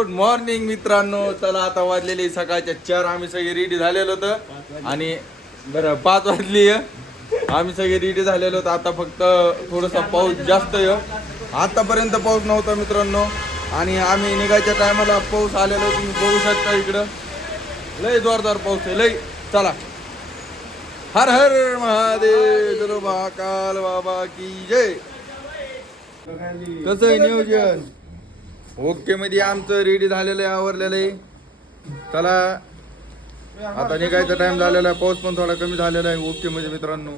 Good morning मित्रांनो. चला आता वाजलेले सकाळच्या 4. आम्ही सगळे रेडी झालेलो होतो आणि बरं 5 वाजली. आम्ही सगळे रेडी झालेलो होतो. आता फक्त थोडासा पाऊस जास्त आहे. आतापर्यंत पाऊस नव्हता मित्रांनो आणि आम्ही निघायच्या टायमाला पाऊस आलेलो. तुम्ही बघू शकता इकडं लय जोरदार पाऊस आहे लय. चला हर हर महादेव, चलो महाकाल बाबा की जय. कसं आहे नियोजन? ओके मध्ये आमचं रेडी झालेलं आहे, आवरलेलं आहे. चला आता निघायचा टाइम झालेला आहे. पाऊस पण थोडा कमी झालेला आहे. ओके मध्ये मित्रांनो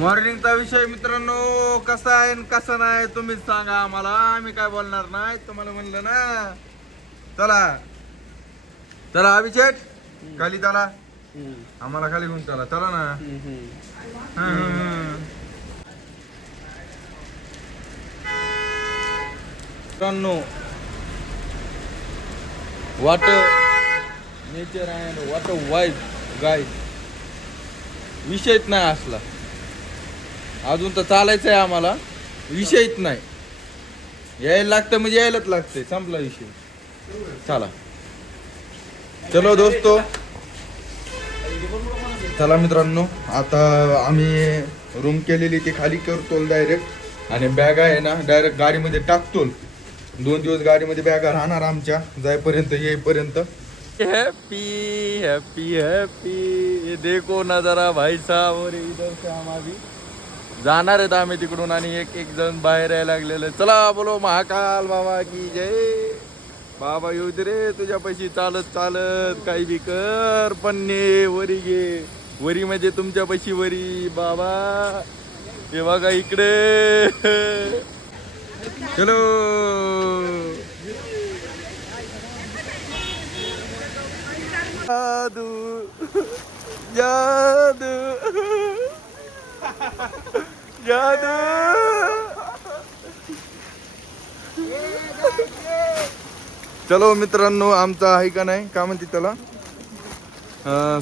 मॉर्निंगचा विषय मित्रांनो कसा आहे कसा नाही तुम्हीच सांगा आम्हाला. आम्ही काय बोलणार नाही. तुम्हाला म्हणलं ना. चला चला अभिषेक खाली चला, आम्हाला खाली घेऊन चला. चला ना. मित्रांनो what a nature and what a vibe guys. विषयच नाही असला अजून तर चालायचं आहे आम्हाला. विषयच नाही. यायला लागतं म्हणजे यायलाच लागतंय. संपला विषय. चला चलो दोस्तो. चला मित्रांनो आता आम्ही रूम केलेली ती खाली करतो डायरेक्ट आणि बॅग आहे ना डायरेक्ट गाडीमध्ये टाकतो. 2 दिवस गाडीमध्ये बॅगा राहणार आमच्या जायपर्यंत येईपर्यंत. हॅपी हॅपी हॅपी देखो नजारा भाई साहब. और इधर से हम अभी जाणार आहेत आम्ही तिकडून आणि एक एक जण बाहेर यायला लागलेलं. चला बोलो महाकाल बाबा की जय. बाबा येऊ दे रे तुझ्या पैशी चालत चालत काही बी कर पण वरी घे. वरी म्हणजे तुमच्या पैशी वरी बाबा. हे बघा इकडे. चलो जादू जादू जादू. चलो मित्रांनो आमचा आहे का नाही का म्हणते त्याला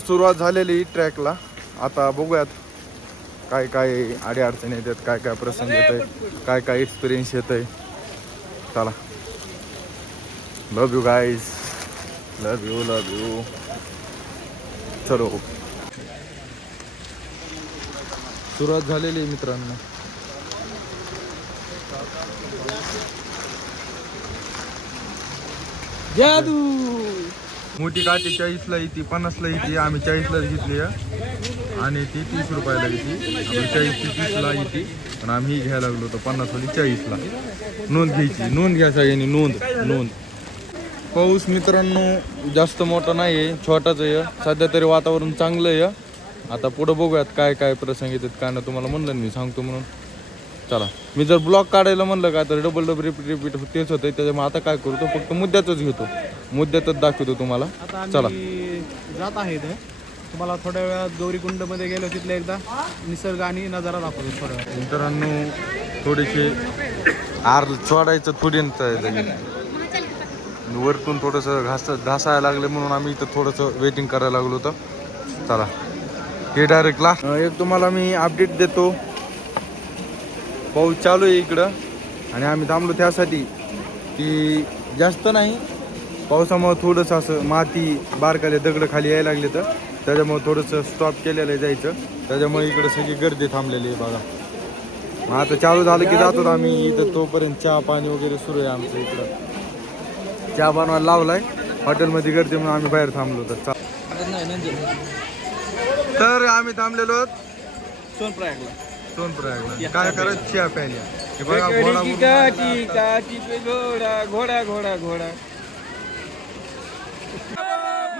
सुरुवात झालेली ट्रॅकला. आता बघूयात काय काय अडीअडचणी येतात, काय काय प्रसंग येत आहे, काय काय एक्सपिरियन्स येत आहे. चला love you guys. Love you love you. चलो सुरुवात झालेली आहे मित्रांनो. जादू. मोठी काठी 40ला येते, 50ला येते. आम्ही 40ला घेतली आणि ती 30 रुपयाला येते. 40 ती 30ला येते पण आम्ही घ्यायला लागलो होतो 50वाली 40ला. नोंद घ्यायची. नोंद घ्या सगळ्यांनी. नोंद नोंद. पाऊस मित्रांनो जास्त मोठा नाही आहे, छोटाच आहे. सध्या तरी वातावरण चांगलं आहे. आता पुढं बघूयात काय काय प्रसंग येतात काय ना. तुम्हाला म्हणलं मी सांगतो म्हणून. चला मी जर ब्लॉग काढायला म्हणलं का तर डबल रिपीट तेच होतं. त्याच्यामुळे आता काय करतो फक्त मुद्द्यातच घेतो, मुद्द्यातच दाखवतो तुम्हाला. चला जात आहे तुम्हाला थोड्या वेळात गौरीकुंडमध्ये गेलो तिथले एकदा निसर्ग आणि नजारा दाखवतो थोड्या वेळात. मित्रांनो थोडीशी आर चोडायचं थोडी वरतून थोडंसं घासायला लागले म्हणून आम्ही इथं थोडंसं वेटिंग करायला लागलो होतं. चला हे डायरेक्ट लास्ट एक तुम्हाला मी अपडेट देतो. पाऊस चालू आहे इकडं आणि आम्ही थांबलो त्यासाठी की जास्त नाही पावसामुळे थोडंसं असं माती बारकाले दगडं खाली यायला लागले तर त्याच्यामुळे थोडंसं स्टॉप केलेलं आहे जायचं. त्याच्यामुळे इकडं सगळी गर्दी थांबलेली आहे बघा. मग आता चालू झालं की जातो आम्ही. इथं तोपर्यंत चहा पाणी वगैरे सुरू आहे आमचं. इकडं चहा बनवायला लावलाय हॉटेलमध्ये गर्दी म्हणून आम्ही बाहेर थांबलो होतो. तर आम्ही थांबलेलो सोनप्रयागला. काय करत चहा प्यायला. हे बघा घोडा घोडा घोडा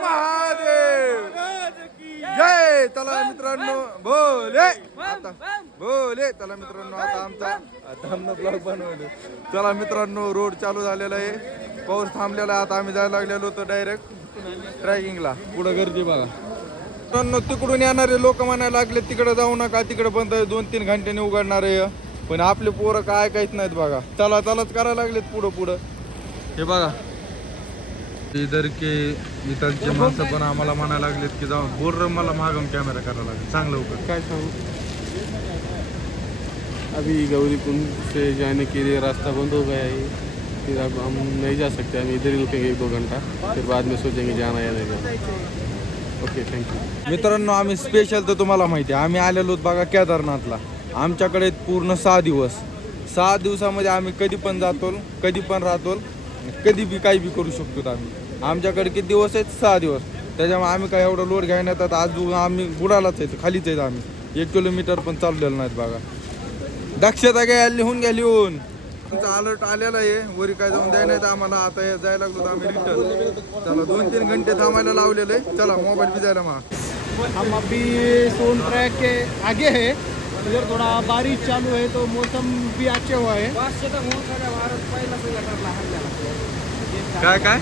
महादेव जय. चला मित्रांनो बोले आता बोले. चला मित्रांनो आता आमचा ब्लॉग बनवलं. चला मित्रांनो रोड चालू झालेला आहे. पाऊस थांबलेला आहे. आता आम्ही जायला लागलेलो होतो डायरेक्ट ट्रॅकिंगला. पुढं गर्दी बघा मित्रांनो. तिकडून येणारे लोक म्हणायला लागले तिकडे जाऊ नका, तिकडे बंद आहे, 2-3 घंट्याने उघडणार आहे. पण आपले पोरं काय काहीच नाहीत बघा. चला चलाच करायला लागलेत पुढं पुढं. हे बघा इधर के इथलचे माणसं पण आम्हाला म्हणायला लागलेत की जाऊ बोर मला मागून कॅमेरा करायला लागेल. चांगलं होतं काय सांगू. अभी गौरीकुंड से जाने के लिए रास्ता बंद हो गया है. फिर अब हम नहीं जा सकते, हम इधर ही रुकेंगे 1-2 घंटा, फिर बाद में सोचेंगे जाना या नहीं जाना. Okay, thank you. मित्रांनो, आम्ही स्पेशल तर तुम्हाला माहिती आहे, आम्ही आलेलो आहोत बघा केदारनाथला. आमच्याकडे पूर्ण 6 दिवस. 6 दिवसामध्ये आम्ही कधी पण जातो, कधी पण राहतो, कधी बी काही बी करू शकतो आम्ही. आमच्याकडे किती दिवस आहेत? 6 दिवस. त्याच्यामुळे आम्ही काय एवढं लोड घ्यायला येतात. आज आम्ही बुडालाच आहेत, खालीच आहेत आम्ही. 1 किलोमीटर पण चाललेलं नाहीत बघा. दक्षता घ्या, लिहून घ्या, लिहून. तुमचा अलर्ट आलेला आहे, वरी काय जाऊन द्याय नाही तर आम्हाला. आता जायला लागलो तर आम्ही रिटर्न. चला 2-3 घंटे थांबायला लावलेलं आहे. चला मोबाईल भिजायला मग. हम अभी सोनप्रयाग के आगे है, इधर थोड़ा बारिश चालू है तो मौसम भी अच्छे हुआ है. काय काय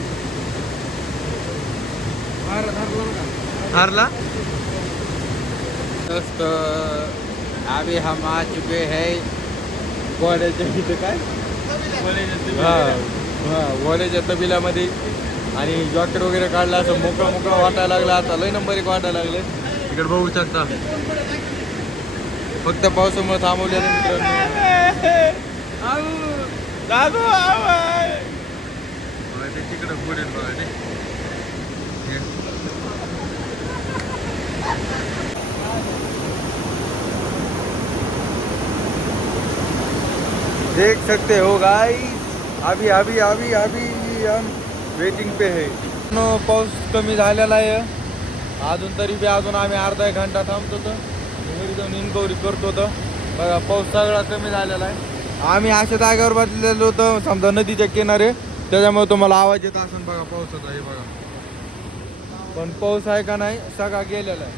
हारला दोस्तों, अभी हम आ चुके हैं गोल्याच्या इथं काय गोल्याच्या तबिलामध्ये. आणि जॉकेट वगैरे काढला, असं मोकळा मोकळा वाटायला लागला. आता लय नंबर 1 वाटायला लागले. इकडे बघू शकता. फक्त पावसामुळे थांबवलेलं मित्रांनो. तिकडे पुढे बघा ते. देख सकते हो गाइस, अभी अभी अभी अभी हम वेटिंग पे है. पाऊस कमी झालेला आहे अजून, तरी बी अजून आम्ही अर्धा 1 घंटा थांबतो तर घरी जाऊन इन्क्वायरी करतो. तर बघा पाऊस सगळा कमी झालेला आहे. आम्ही अशा जागेवर बसलेलो होतो समजा नदीच्या किनारे, त्याच्यामुळे तुम्हाला आवाज येत असेल बघा पावसाचा. हे बघा पण पाऊस आहे का नाही सगळा गेलेला आहे.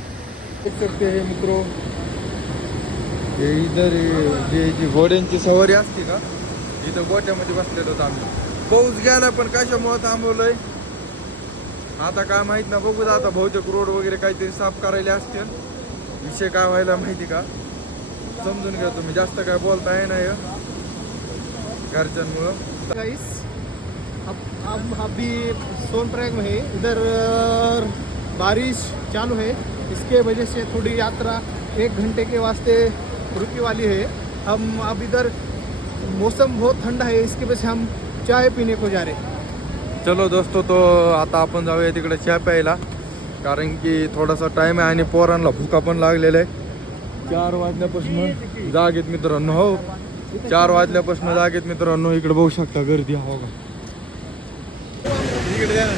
देख सकते हे मित्रो, हे इधर जी घोड्यांची सवारी असते का, इथं गोट्यामध्ये बसलेलो होतो आम्ही. पाऊस गेला पण कशामुळे थांबवलंय आता काय माहित ना. बघू आता बहुतेक रोड वगैरे काहीतरी साफ करायला असतील. विषय काय व्हायला माहिती का, समजून घ्या तुम्ही. जास्त काय बोलताय नाही घरच्यांमुळं. गाइस, अब अभी सोनप्रयाग में है, इधर बारिश चालू है, इसके वजह से थोड़ी यात्रा 1 घंटे के वास्ते रुकी वाली है. हम अब इधर मौसम बहुत ठंडा है, इसकी वजह से हम चाय पीने को जा रहे हैं. चलो दोस्तों, तो आता आपण जाऊया तिकडे चहा प्यायला, कारण की थोडासा टाइम आहे आणि पोरांना भुका पण लागलेला आहे. 4 वाजल्यापासून जागेत मित्रांनो. हो 4 वाजल्यापासून जागेत मित्रांनो. इकडे बघू शकता गर्दी. हो का इकडे जा ना.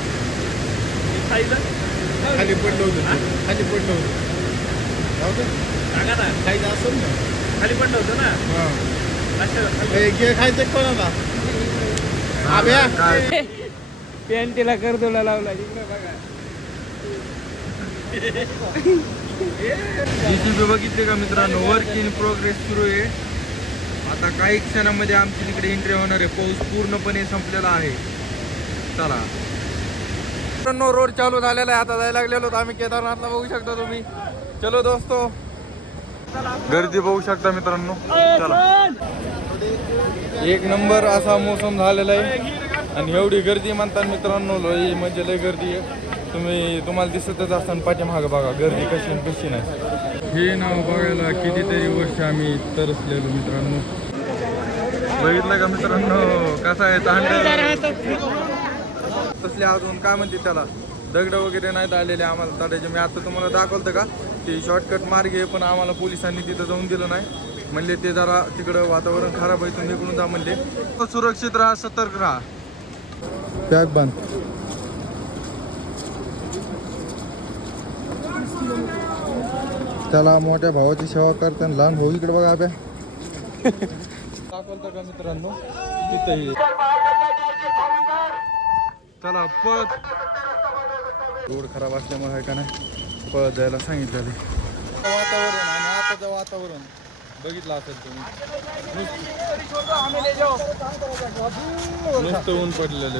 खाली पडलं होतं, खाली पडलं होतं. खायचं असं ना, खाली पडलं होतं ना. खायचं कोण होता? पॅन्टीला करतोला लावला इकडे बघा. JCB बघितले का मित्रांनो, वर्क इन प्रोग्रेस सुरू आहे. आता काही क्षणामध्ये आमची तिकडे एंट्री होणार आहे. पाऊस पूर्णपणे संपलेला आहे. चला मित्रांनो, रोड चालू झालेला आहे. आता जायला लागलेलो आम्ही केदारनाथला. बघू शकता तुम्ही. चलो दोस्तो, गर्दी बघू शकता मित्रांनो. चला, 1 नंबर असा मोसम झालेला आहे. आणि एवढी गर्दी म्हणतात मित्रांनो, लई म्हणजे लई गर्दी आहे. तुम्हाला दिसतच असताना पाठीमागं बघा गर्दी कशी आणि कशी नाही. हे नाव बघायला कितीतरी वर्ष आम्ही तरसलेलो मित्रांनो. बघितलं का मित्रांनो कसा आहे तांड. तसले अजून काय म्हणते त्याला, दगड वगैरे नाहीत आलेले आम्हाला तडायचे. मी आता तुम्हाला दाखवलं का ते शॉर्टकट मार्ग आहे, पण आम्हाला पोलिसांनी तिथं जाऊन दिलं नाही. म्हणले ते जरा तिकडं वातावरण खराब आहे, तुम्ही इकडून जा म्हणले. सुरक्षित राहा, सतर्क राहा. पॅक बंद. त्याला मोठ्या भावाची सेवा करताना लहान भाऊ इकडे बघा. आपल्या दाखवलं का मित्रांनो तिथं. चला पळत, रोड खराब असल्यामुळे आहे का नाही पळत जायला सांगितलं. वातावरण आणि आताचं वातावरण बघितलं असेल तुम्ही. नुसतं ऊन पडलेलं,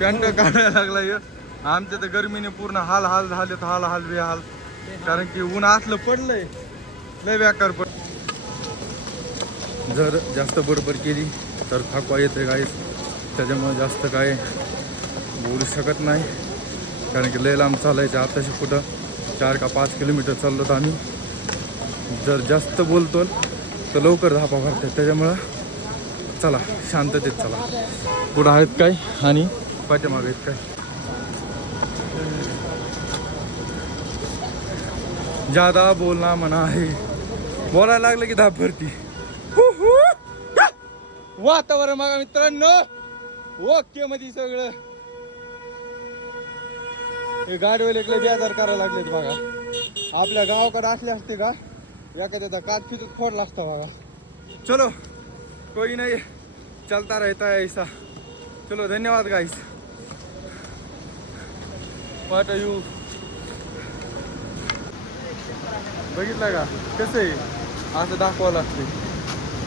पॅन्ट काढायला लागला. आमच्या तर गरमीने पूर्ण हाल हाल झाले. हाल हाल बेहाल, कारण की ऊन असलं पडलंय लय बेकार पड. जर जास्त बडबड केली तर थकवा येते गाईस. त्याच्यामुळे जास्त काय बोलू शकत नाही, कारण की लय लांब चालायचं. आताशी कुठं 4 का 5 किलोमीटर चाललो तर आम्ही. जर जास्त बोलतो तर लवकर धापा भरतात, त्याच्यामुळं चला शांततेत चला. पुढं आहेत काय आणि पाठीमागे आहेत काय. ज्यादा बोलना म्हणा आहे, बोलायला लागलं की धाप भरती. वातावरण बघा मित्रांनो, ओके मध्ये सगळं. हे गाडीवर एकले बेजार करायला लागलेत बघा. आपल्या गावाकडे असले असते का एखाद्याचा काच फिचून फोडला असता बघा. चलो कोई नाही, चलता रहता है ऐसा. चलो धन्यवाद गाइस. What R you. बघितलं का कसं आहे, असं दाखवावं लागते.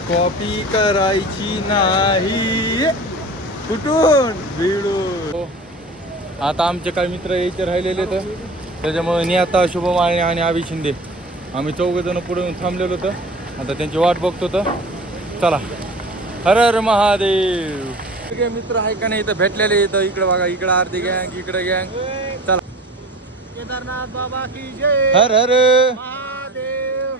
कॉपी करायची नाही. कुठून व्हिडिओ. आता आमचे काही मित्र यायचे राहिलेले तर त्याच्यामुळे नियाता, शुभम आणि अभि शिंदे आम्ही 4 जण पुढे थांबलेलो होतं. आता त्यांची वाट बघतो तर चला. हर हर महादेव. सगळे मित्र आहे का नाही इथं भेटलेले. इथं इकडे बघा, इकडे आरती गँग, इकडे गँग. चला. केदारनाथ बाबा की जय. हर हर महादेव.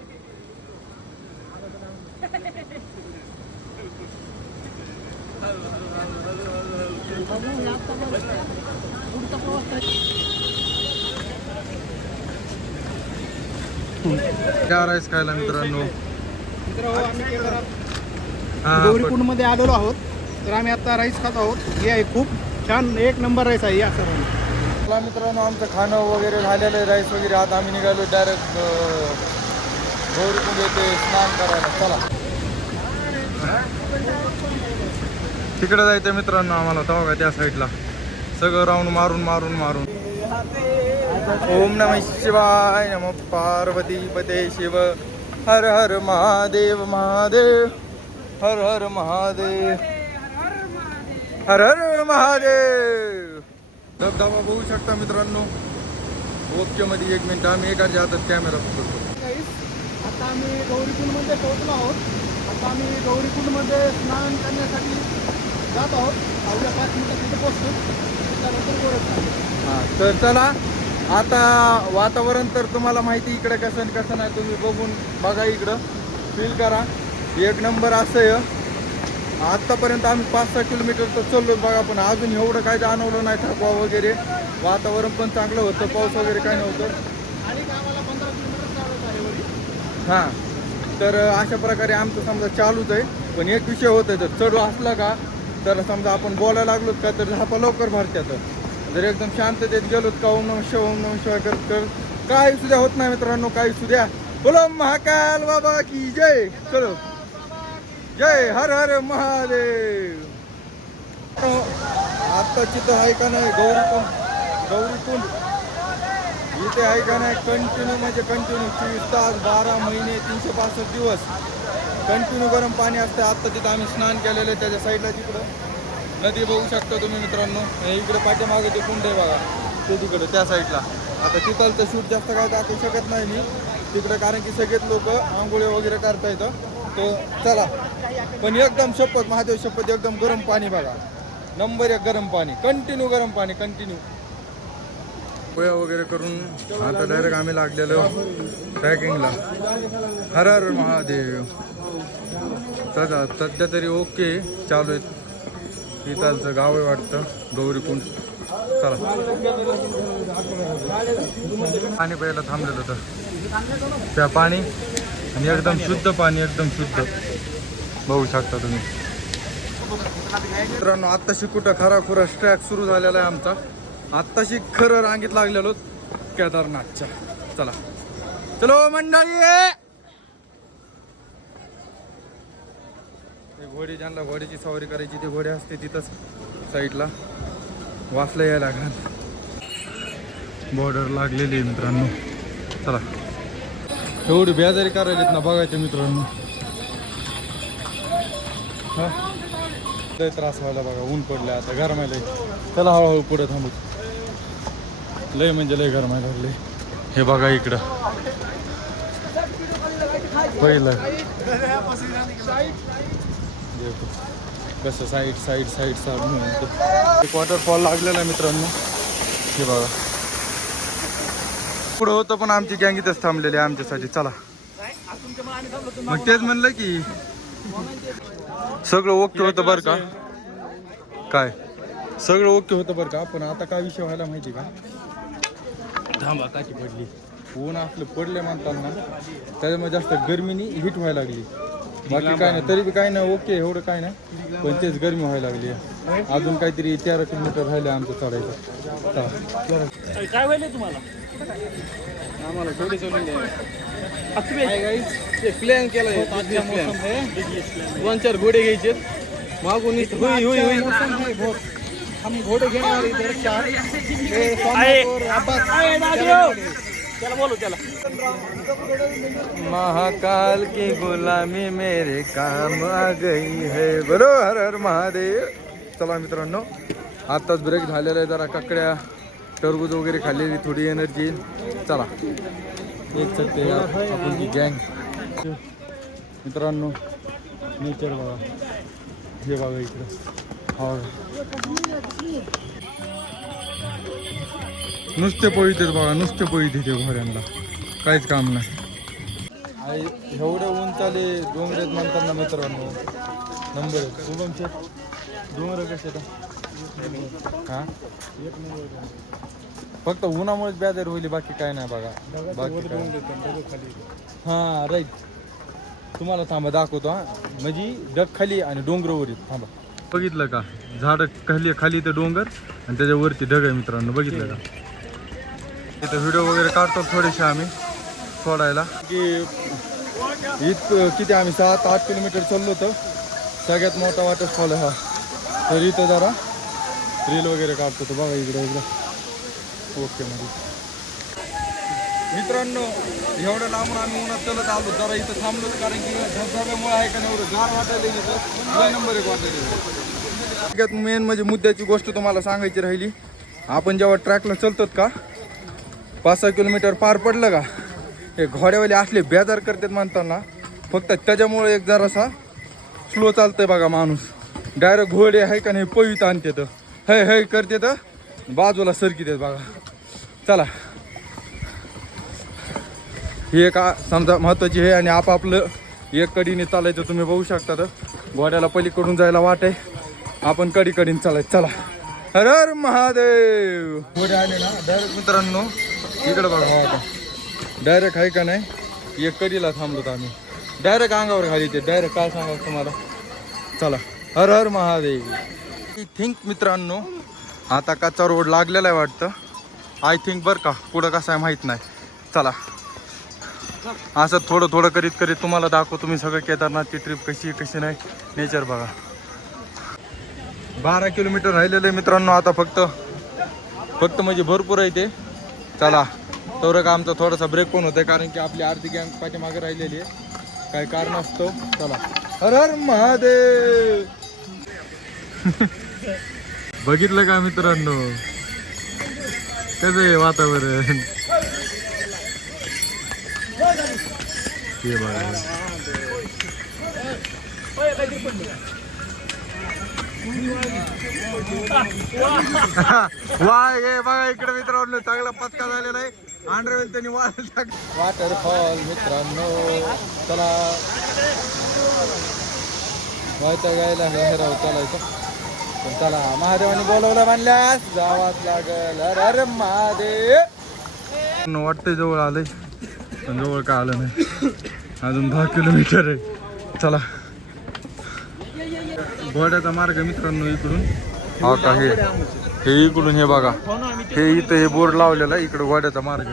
काय राईस खायला मित्रांनो. गौरीकुंड मध्ये आलेलो आहोत तर आम्ही आता राईस खात आहोत. हे आहे खूप छान, एक नंबर राईस आहे या सर्वांनी. चला मित्रांनो, आमचं खाणं वगैरे झालेलं आहे, राईस वगैरे. आता आम्ही निघालो डायरेक्ट गौरीकुंड येथे स्नान करायला. चला तिकडे जायचं मित्रांनो आम्हाला. तेव्हा का त्या साईडला सगळं राऊंड मारून मारून मारून. ओम नमः शिवाय, नमः पार्वती पते शिव. हर हर महादेव महादेव. हर हर महादेव. हर हर महादेव. धबधबा बघू शकता मित्रांनो. ओके मध्ये 1 मिनिट आम्ही एकाच्या हातात कॅमेरा पकडतो. आता आम्ही गौरीकुंड मध्ये पोहोचलो आहोत. आता आम्ही गौरीकुंड मध्ये स्नान करण्यासाठी जात आहोत. अवघ्या 5 मिनिटात तिथे पोहोचतो. त्यानंतर गोरखनाथ. हां तर चला. आता वातावरण तर तुम्हाला माहिती इकडे कसं आणि कसं नाही. तुम्ही बघून बघा, इकडं फील करा. 1 नंबर असं आहे. आत्तापर्यंत आम्ही 5-6 किलोमीटर तर चाललो बघा, पण अजून एवढं काय जाणवलं नाही थकवा वगैरे. वातावरण पण चांगलं होतं, पाऊस वगैरे काय नव्हतं. आणि आम्हाला 15 किलोमीटर चालत आहे वरी. हां तर अशा प्रकारे आमचं समजा चालूच आहे. पण एक विषय होतं, जर चढ असला का तर समजा आपण बोलायला लागलो का तर झापा लवकर भरत्यात. जर एकदम शांततेत गेलोत का ओम नमः शिवाय ओम नमः शिवाय करत कर काही सुद्धा होत नाही मित्रांनो. काही सुद्धा. बोलो महाकाल बाबा की जय. चलो जय हर हर महादेव. आत्ताची तर आहे का नाही गौरीकुंड इथे आहे का नाही कंटिन्यू, म्हणजे कंटिन्यू 24 तास 12 महिने 365 दिवस कंटिन्यू गरम पाणी असतं. आत्ता तिथं आम्ही स्नान केलेलं आहे. त्याच्या साईडला तिकडं नदी बघू शकता तुम्ही मित्रांनो. इकडे पाठीमागे ते कुंड आहे बघा, ते तिकडं त्या साईडला. आता तिथलचं शूट जास्त काय दाखवू शकत नाही मी तिकडं, कारण की सगळेच लोक आंघोळी वगैरे करता येतं. तर चला. पण एकदम शपथ, महादेव शपथ, एकदम गरम पाणी बघा. नंबर 1 गरम पाणी, कंटिन्यू गरम पाणी कंटिन्यू. पोया वगैरे करून आता डायरेक्ट आम्ही लागलेलो ट्रॅकिंगला. हर हर महादेव. सध्या तरी ओके चालू आहेत. इथलचं गाव आहे वाटतं गौरीकुंड. चला पाणी प्यायला थांबलेलं होतं त्या पाणी, आणि एकदम शुद्ध पाणी, एकदम शुद्ध बघू शकता तुम्ही मित्रांनो. आत्ताशी कुठं खराखुरा ट्रॅक सुरू झालेला आहे आमचा. आत्ताशी खरं रांगीत लागलेलो केदारनाथच्या. चला चलो मंडळी. घोडी, ज्यांना घोड्याची सवारी करायची ते घोडे असते तिथंच साईडला. वाचलं यायला घाल. बॉर्डर लागलेली आहे मित्रांनो. चला एवढी बेजारी करायलीत ना बघायचे मित्रांनो. हा लय त्रास व्हायला बघा. ऊन पडले आता, गरमायला. चला हळूहळू पुढे थांबू. लय म्हणजे लय गरमायला लागले. हे बघा इकडं पहिलं कसं साईड साईड साईड एक वॉटरफॉल लागलेला आहे मित्रांनो. हे बघा पुढं होतं, पण आमची गँग इथंच थांबलेली आहे आमच्यासाठी. चला मग तेच म्हणलं की सगळं ओके होतं बरं का. काय सगळं ओके होतं बरं का. पण आता काय विषय व्हायला माहिती का, थांबा काची पडली, ऊन असलं पडले म्हणताना त्याच्यामुळे जास्त गरमीनी हिट व्हायला लागली. बाकी काय नाही, तरी बी काय नाही, ओके एवढं काय नाही, पण तेच गरमी व्हायला लागली. अजून काहीतरी 13 किलोमीटर राहिले आमचं चढायचं. काय व्हायला तुम्हाला? आम्हाला घोडे चलून द्या. प्लॅन केला 2-4 घोडे घ्यायचे मागून हुई हुई हुई. हम घोड़े खेलने वाले इधर 4 चला बोलो चला. महाकाल की गुलामी मेरे काम आ गई है. बरो हर हर महादेव. चला मित्रांनो, आत्ताच ब्रेक झालेला आहे, जरा काकड्या टरबूज वगैरे खाल्लेली, थोडी एनर्जी. चला एक सकते आपण की गँग. मित्रांनो नेचर बघा, हे बघा इकडं. हो नुसते पळीतेच बघा, नुसते पळीत ते घोड्यांना, काहीच काम नाही. एवढं ऊन चाले डोंगरात म्हणतात ना मित्रांनो, नंबर शुभम शेठ डोंगर कसे हा फक्त उन्हामुळेच बेजार होईल, बाकी काय नाही बघा. बाकी हां राईट. तुम्हाला थांबा दाखवतो हा, म्हणजे डग खाली आणि डोंगरावरील थांबा. बघितलं का, झाड खाली खाली तर डोंगर आणि त्याच्यावरती ढग आहे मित्रांनो, बघितलं का. इथं व्हिडिओ वगैरे काढतो थोडेसे आम्ही सोडायला, की इथं किती आम्ही 7-8 किलोमीटर चाललो होतो. सगळ्यात मोठा वॉटरफॉल आहे हा. तर इथं जरा रील वगैरे काढतो तो बघा इकडं ओके मध्ये. मित्रांनो एवढं लांबून आम्ही उन्हात चलत आलो, जरा इथं थांबलो कारण की धबधब्यामुळे आहे का नाही एवढं गार वाटायला तिथं नंबर 1 वाटायला. सगळ्यात मेन म्हणजे मुद्द्याची गोष्ट तुम्हाला सांगायची राहिली, आपण जेव्हा ट्रॅकला चलतात का 5-6 किलोमीटर पार पडलं का, हे घोड्यावाले असले बेजार करतात म्हणताना, फक्त त्याच्यामुळे एक जरासा स्लो चालतंय बघा माणूस. डायरेक्ट घोडे आहे का नाही पळीत आणते तर हे हे करते तर बाजूला सरकी देत बघा. चला ही एक समजा महत्त्वाची आहे. आणि आपापलं एक कडीने चालायचं, तुम्ही बघू शकता तर घोड्याला पलीकडून जायला वाट आहे, आपण कडीकडीने चालायचं. चला हर हर महादेव. घोडे आले ना डायरेक्ट मित्रांनो इकडं बघा आता, डायरेक्ट आहे का नाही एक कडीला थांबलो आम्ही, डायरेक्ट अंगावर खाली ते डायरेक्ट. काय सांगावं तुम्हाला. चला हर हर महादेव. आय थिंक मित्रांनो आता कच्चा रोड लागलेला आहे वाटतं, आय थिंक बरं का, पुढं कसं आहे माहीत नाही. चला असं थोडं थोडं करीत करीत तुम्हाला दाखवतो तुम्ही सगळं केदारनाथची ट्रिप कशी कशी नाही. नेचर बघा. 12 किलोमीटर राहिलेलं आहे मित्रांनो आता, फक्त म्हणजे भरपूर आहे ते. चला तेवढं का आमचा थोडासा ब्रेक पण होतं कारण की आपली अर्धी गँग पाठीमागे राहिलेली आहे, काही कारण असतो. चला हर हर महादेव. बघितलं का मित्रांनो कसं आहे वातावरण. हे बघा वाय हे बघा इकडे मित्रांनो चांगला पत्का झालेला आहे. अंडरवेल त्यांनी वॉटरफॉल मित्रांनो. चला व्हायचं गायला हेराव चालायचं. पण चला महादेवाने बोलवलं म्हणल्यास जावाच लागल. अरे महादेव. वाटतंय जवळ आलंय पण जवळ का आलं नाही, अजून 10 किलोमीटर आहे. चला घोड्याचा मार्ग मित्रांनो इकडून हा का, हे इकडून हे बघा, हे इथं हे बोर्ड लावलेला आहे इकडं घोड्याचा मार्ग.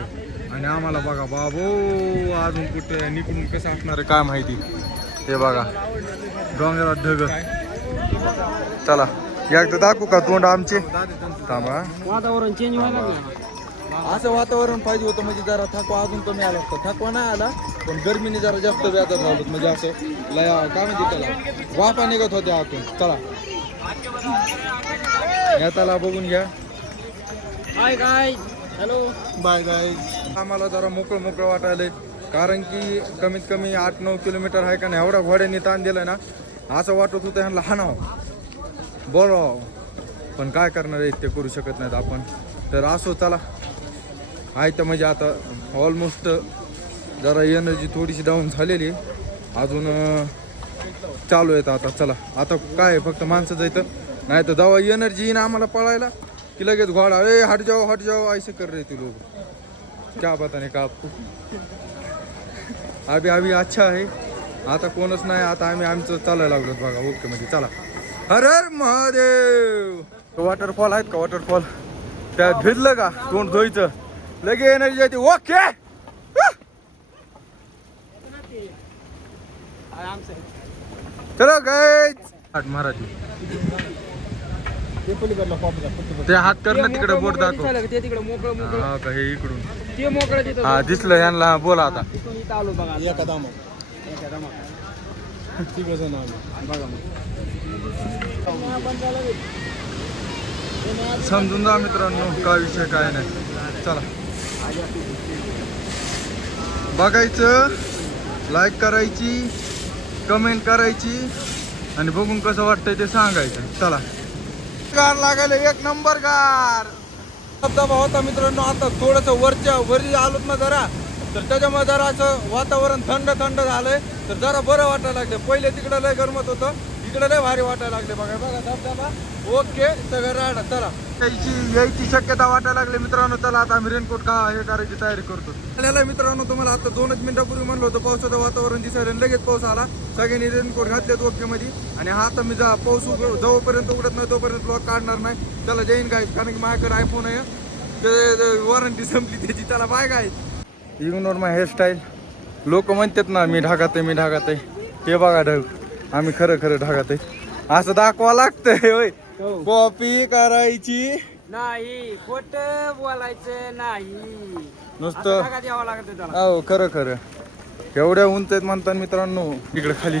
आणि आम्हाला बघा बाबो अजून कुठे निकडून कसं असणार आहे काय माहिती. हे बघा डोंगरात ढग. चला एकदा दाखवू का तोंड आमचे. थांबा वातावरण चेंज व्हायला असं वातावरण पाहिजे होतं म्हणजे जरा थकवा अजून कमी आला असता. थकवा नाही आला पण गरमीने जरा जास्त व्याजात झालं, म्हणजे असं लय काय म्हणते त्याला वाफा निघत होत्या आतून. चला या त्याला बघून घ्या. हाय गाय हॅलो बाय गाय. आम्हाला जरा मोकळं वाटायलंय कारण की कमीत कमी 8-9 किलोमीटर आहे का नाही एवढा घोड्यांनी ताण दिलाय ना, असं वाटत होतं ह्यांना हाणाव बोलाव, पण काय करणार आहे ते करू शकत नाहीत आपण. तर असो चला आहे तर म्हणजे आता ऑलमोस्ट जरा एनर्जी थोडीशी डाऊन झालेली, अजून चालू आहेत आता. चला आता काय आहे, फक्त माणसं जायचं नाही तर जेव्हा एनर्जी येईन आम्हाला पळायला की लगेच घोडा ए हट जाओ ऐसे कर रहे थे लोग. क्या बताने का आपको. अभी अच्छा आहे. आता कोणच नाही. आता आम्ही आमचं चालायला लागलो बघा. ओके मध्ये चला. हर हर महादेव. वॉटरफॉल आहेत का वॉटरफॉल. त्यात भिजलं का तोंड धुवायचं लगे एनर्जी येते. ओके चलो गाइस. मराठी ते हात कर ना तिकडे बोट दाखव. ते तिकडे मोकळं हा का हे इकडून ते मोकळं तिथं हा दिसलं यांना. बोला आता. इथून आलो बघा. बघा समजून जा मित्रांनो काय विषय काय नाही. चला बघायचं, लाईक करायची, कमेंट करायची आणि बघून कसं वाटतंय ते सांगायचं. चला गार लागायला एक नंबर गार धबधबा होता मित्रांनो. आता थोडंसं वरी आलोत ना जरा तर त्याच्यामुळे जरा असं वातावरण थंड झालंय तर जरा बरं वाटायला लागलं. पहिले तिकडं लय गरमत होतं, इकडं लय भारी वाटायला लागले. बघा धबधबा ओके सगळं राहणार. चला यायची शक्यता वाटायला लागली मित्रांनो. चला आता आम्ही रेनकोट हे करायची तयारी करतो. आलेला मित्रांनो तुम्हाला आता 2 मिनिटापूर्वी म्हणलं होतं पावसाचं वातावरण दिसायला लगेच पाऊस आला. सगळ्यांनी रेनकोट घातलेत ओके मध्ये. आणि हा आता मी पाऊस जोपर्यंत उघडत नाही तोपर्यंत ब्लॉग काढणार नाही. त्याला जैन गाईज कारण की माझ्याकडे आयफोन आहे ते वॉरंटी संपली त्याची. त्याला बाय गाईज. इग्नोर माय हेअरस्टाईल. लोक म्हणतात ना मी ढागात आहे. हे बघा ढग आम्ही खरं ढागात आहे असं दाखवा लागतंय. होय कॉपी करायची नाही, खोट बोलायचं नाही, नुसतं द्यावं लागत त्याला. हो खरं एवढ्या उंच आहेत म्हणतात मित्रांनो. इकडे खाली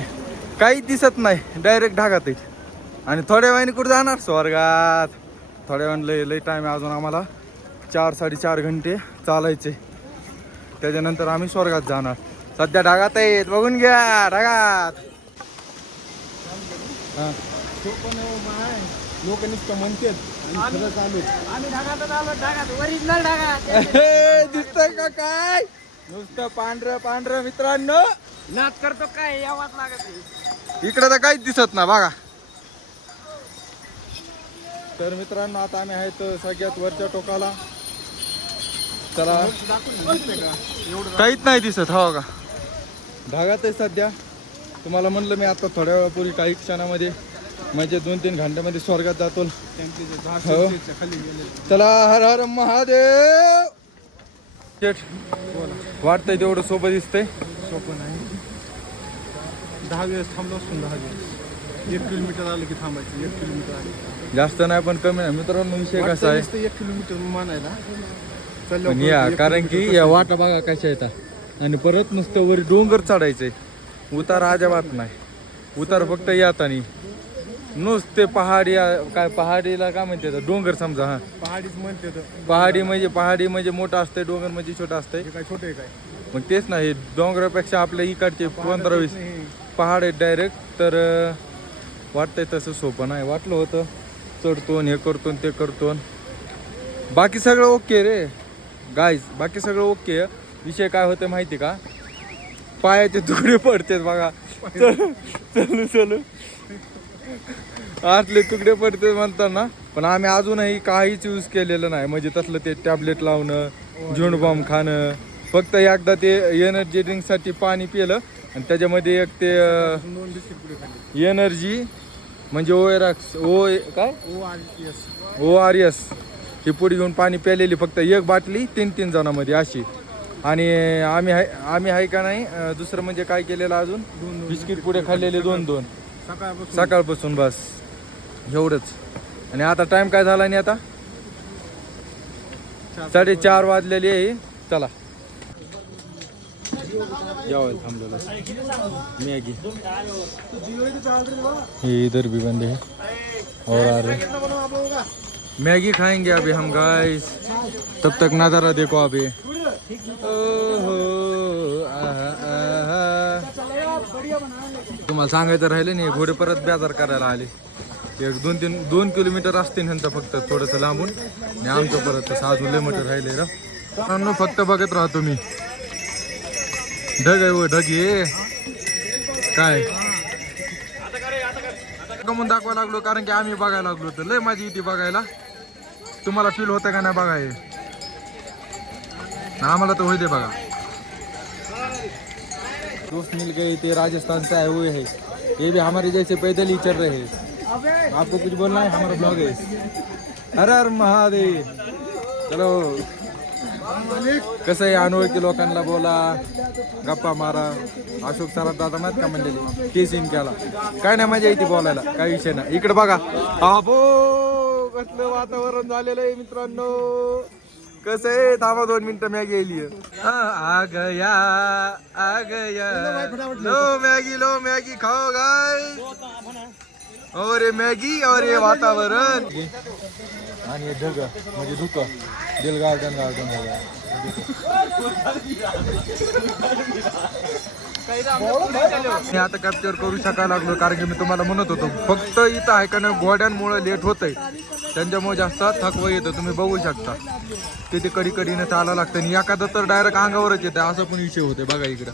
काही दिसत नाही डायरेक्ट ढागात आहे. आणि थोड्या वेळाने कुठे जाणार स्वर्गात. थोड्या वेळाने लई टाईम आहे अजून आम्हाला. 4-4.5 घंटे चालायचे. त्याच्यानंतर आम्ही स्वर्गात जाणार. सध्या ढागात आहेत बघून घ्या ढागात. हां लोक नुसतं म्हणतात आम्ही ढगातच आलो. ढगात ओरिजिनल ढगात दिसतंय का काय नुसतं पांढरं मित्रांनो. नाच करतो काय यावाच लागत. इकडे तर काहीच दिसत ना बघा. तर मित्रांनो आता आम्ही आहेत सगळ्यात वरच्या टोकाला. चला काहीच नाही दिसत हो का. ढगात आहे सध्या. तुम्हाला म्हणलं मी आता थोड्या वेळापूर्वी काही क्षणामध्ये म्हणजे 2-3 घंट्यामध्ये स्वर्गात जातो. हो चला हर हर महादेव. वाटतंय तेवढं सोपं दिसतंय. सोपं नाही. 10 वेळेस थांबलो असतो. 10 वेळेस 1 किलोमीटर आलं की थांबायचं. 1 किलोमीटर आलं जास्त नाही पण कमी नाही मित्रांनो. विषय कसा आहे 1 किलोमीटर मानायला पण या कारण की या वाटा बघा कशा येतात आणि परत नुसतं वर डोंगर चढायचंय. उतार अजिबात नाही. उतार फक्त यात आणि नुसते पहाडीला काय म्हणते डोंगर समजा. हा पहाडीच म्हणते तर. पहाडी म्हणजे मोठं असतंय डोंगर म्हणजे छोटं असतंय. काय छोटे काय मग तेच नाही डोंगरापेक्षा आपल्या इकडचे 15-20 पहाड आहेत डायरेक्ट. तर वाटतंय तसं सोपं नाही. वाटलं होतं चढतो हे करतो ते करतो. बाकी सगळं ओके रे गाईज. बाकी सगळं ओके. विषय काय होतं माहिती का पायाचे तुकडे पडतात बघा. चलू आतले तुकडे पडते म्हणताना. पण आम्ही अजूनही काहीच यूज केलेलं नाही म्हणजे तसलं ते टॅबलेट लावणं झुंड बॉम्ब खाणं. फक्त एकदा ते एनर्जी ड्रिंकसाठी पाणी पिलं आणि त्याच्यामध्ये एक ते एनर्जी म्हणजे ORS ही पुढे घेऊन पाणी प्यालेली. फक्त एक बाटली 3 जणांमध्ये अशी. आणि आम्ही आहे का नाही दुसरं म्हणजे काय केलेलं अजून बिस्किट पुढे खाल्लेले 2 सकाळपासून बस एवढंच. आणि आता टाइम काय झाला नाही आता 4:30 वाजलेली आहे. चला जेवायला थांबलेलं मॅगी ये इधर भी बंदे हैं और आ रहे. मैगी खाएंगे अभी हम गाइस. तब तक नजारा देखो अभी. तुम्हाला सांगायचं राहिलं नाही घोडे परत बेजार करायला आले. 1-2 किलोमीटर असते ह्यांचं फक्त थोडंसं लांबून आणि आमचं परत तसं अजून लय मोठं राहिले रा. फक्त बघत राहतो मी. ढग आहे ढग ये काय कमून दाखवायला लागलो कारण की आम्ही बघायला लागलो तर लय माझी इथे बघायला. तुम्हाला फील होतं का नाही बघाय आम्हाला तो होते बघा. दोस्त मिल गए थे राजस्थान से आए हुए हैं, ये भी हमारे जैसे पैदल ही चल रहे हैं. आपको कुछ बोलना है? हमारा ब्लॉग है. हर हर महादेव. चलो कसं आहे अनोळखी लोकांना बोला, गप्पा मारा. अशोक सराफ दादा माहित का म्हणलेली के सीन केला काय नाही मजा येते बोलायला, काय विषय नाही. इकडे बघा अबो कसलं वातावरण झालेलं आहे मित्रांनो. कसं आहे थांबा 2 मिनिटं मॅगी गेली. आ गया लो मॅगी खाओ गाइस. और ये मॅगी और ये वातावरण आणि ढग म्हणजे धुकं दिल गार्डन हो गया. मी आता कॅप्चर करू शकायला लागलो कारण की मी तुम्हाला म्हणत होतो फक्त इथं आहे का नाही घोड्यांमुळे लेट होतंय, त्यांच्यामुळे जास्त थकवा येतं. तुम्ही बघू शकता तिथे कडीने चालायला लागतं आणि एखादं तर डायरेक्ट अंगावरच येतं असं पण विषय होते. बघा इकडं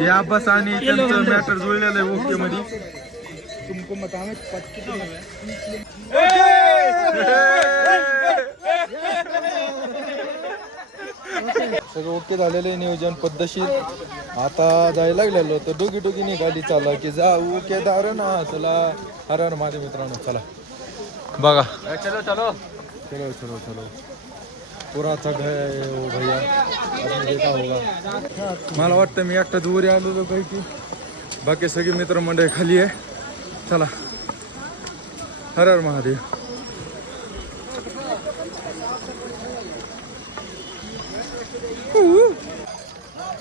हे अब्बास आणि त्यांचं मॅटर जुळलेलं आहे ओके मध्ये. तुमको बतावे सगळं ओके झालेलं आहे, नियोजन पद्धतशीर. आता जायला लागलेलो तर दोघी निघाली चाला की जाऊ केदारनाथला. हर हर माझ्या मित्रांनो चला बघा. चलो चलो चलो चलो चलो पुरा थक है ओ भैया, आपने देखा होगा. मला वाटतं मी एकटा दूर आलेलो पैकी, बाकी सगळी मित्रमंडळी खाली आहे. चला हर हर महादेव.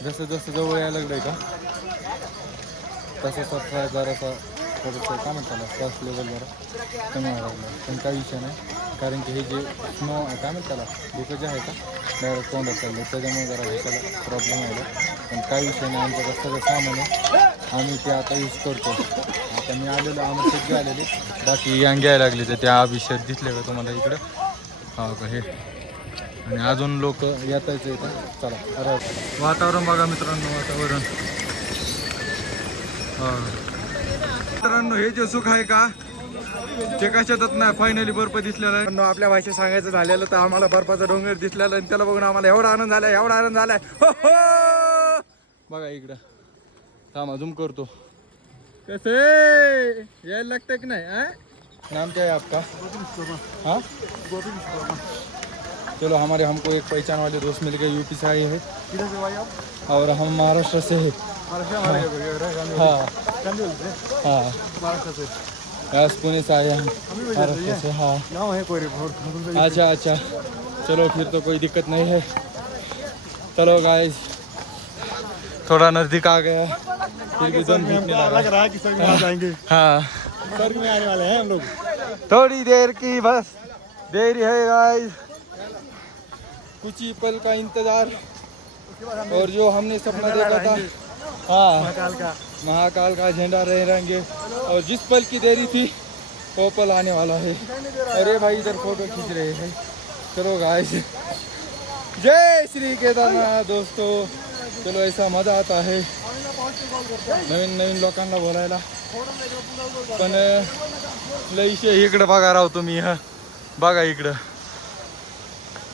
जसं जसं जवळ यायला लागलंय का तसं जरासा थोडंसं काय म्हणतात स्ट्रेस लेवल जरा कमी व्हायला लागलं. पण काही विषय नाही कारण की हे जे स्नो काय म्हणतात त्याला डोकं जे आहे का डायरेक्ट तोंडात चाललं त्याच्यामुळे जरा ह्याच्याला प्रॉब्लेम आला. पण काही विषय नाही, आमचं सगळं सामान आहे आम्ही ते आता यूज करतो. आता मी आलेलो आम्ही सगळे आलेले बाकी यांग घ्यायला लागले तर त्या अभिषेक दिसले का तुम्हाला इकडं हा का हे आणि अजून लोक येतायचं इथं. चला अरे वातावरण बघा मित्रांनो, वातावरण मित्रांनो हे जे सुख आहे का ते कशातच नाही. फायनली बर्फ दिसलेला आहे. आपल्या भाषेत सांगायचं झालेलं तर आम्हाला बर्फाचा डोंगर दिसलेला आणि त्याला बघून आम्हाला एवढा आनंद झालाय हो हो. बघा इकडं थांबा झूम करतो. कैसे यायला लगता है कि नहीं? नाम क्या है आपका? हाँ चलो हमारे हमको एक पहचान वाले दोस्त मिल गए, यूपी से आए हैं. किधर से भाई आप? और हम महाराष्ट्र से हैं. हाँ हाँ महाराष्ट्र से. यस पुणे से आए हम महाराष्ट्र से. हाँ गाँव है कोई. अच्छा अच्छा चलो फिर तो कोई दिक्कत नहीं है. चलो गाइस थोड़ा नजदीक आ गया फिर भी दम घुटने लग रहा है कि सर में आ जाएंगे. हाँ स्वर्ग में आने वाले हैं हम लोग. थोड़ी देर की बस देरी है गाइस, कुछ ही पल का इंतजार. और जो हमने सपना देखा था हाँ महाकाल का झंडा रहेंगे और जिस पल की देरी थी वो पल आने वाला है. अरे भाई इधर फोटो खींच रहे हैं. चलो गाइस जय श्री केदारनाथ दोस्तों. चलो ऐसा मजा आता है नवीन लोकांना बोलायला. पण लयशे इकडं बघा राव तुम्ही. हा बघा इकडं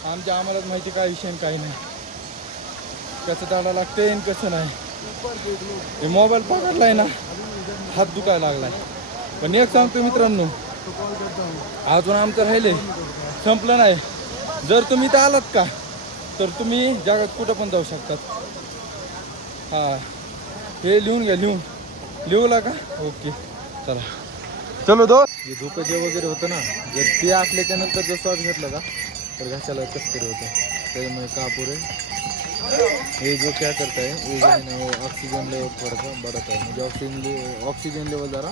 आम्हालाच माहिती काय विषय काही नाही, कसं दाडा लागते आणि कसं नाही. हे मोबाईल पकडलाय ना हात दुखायला लागलाय. पण एक सांगतो मित्रांनो अजून आमचं राहिले संपलं नाही. जर तुम्ही इथं आलात का तर तुम्ही जगात कुठं पण जाऊ शकतात. हां हे लिहून घ्या, लिहूला का ओके. चला चलो दो. हे धुकं जे वगैरे होतं ना जर ते असल्याच्या नंतर जर श्वास घेतला का तर घशाला कसतरी होतं. त्याच्यामुळे कापूर आहे हे जो क्या करता है ये जो है ना वो ऑक्सीजन लेवल थोडंसं बढ़त आहे म्हणजे ऑक्सिजन लेवल जरा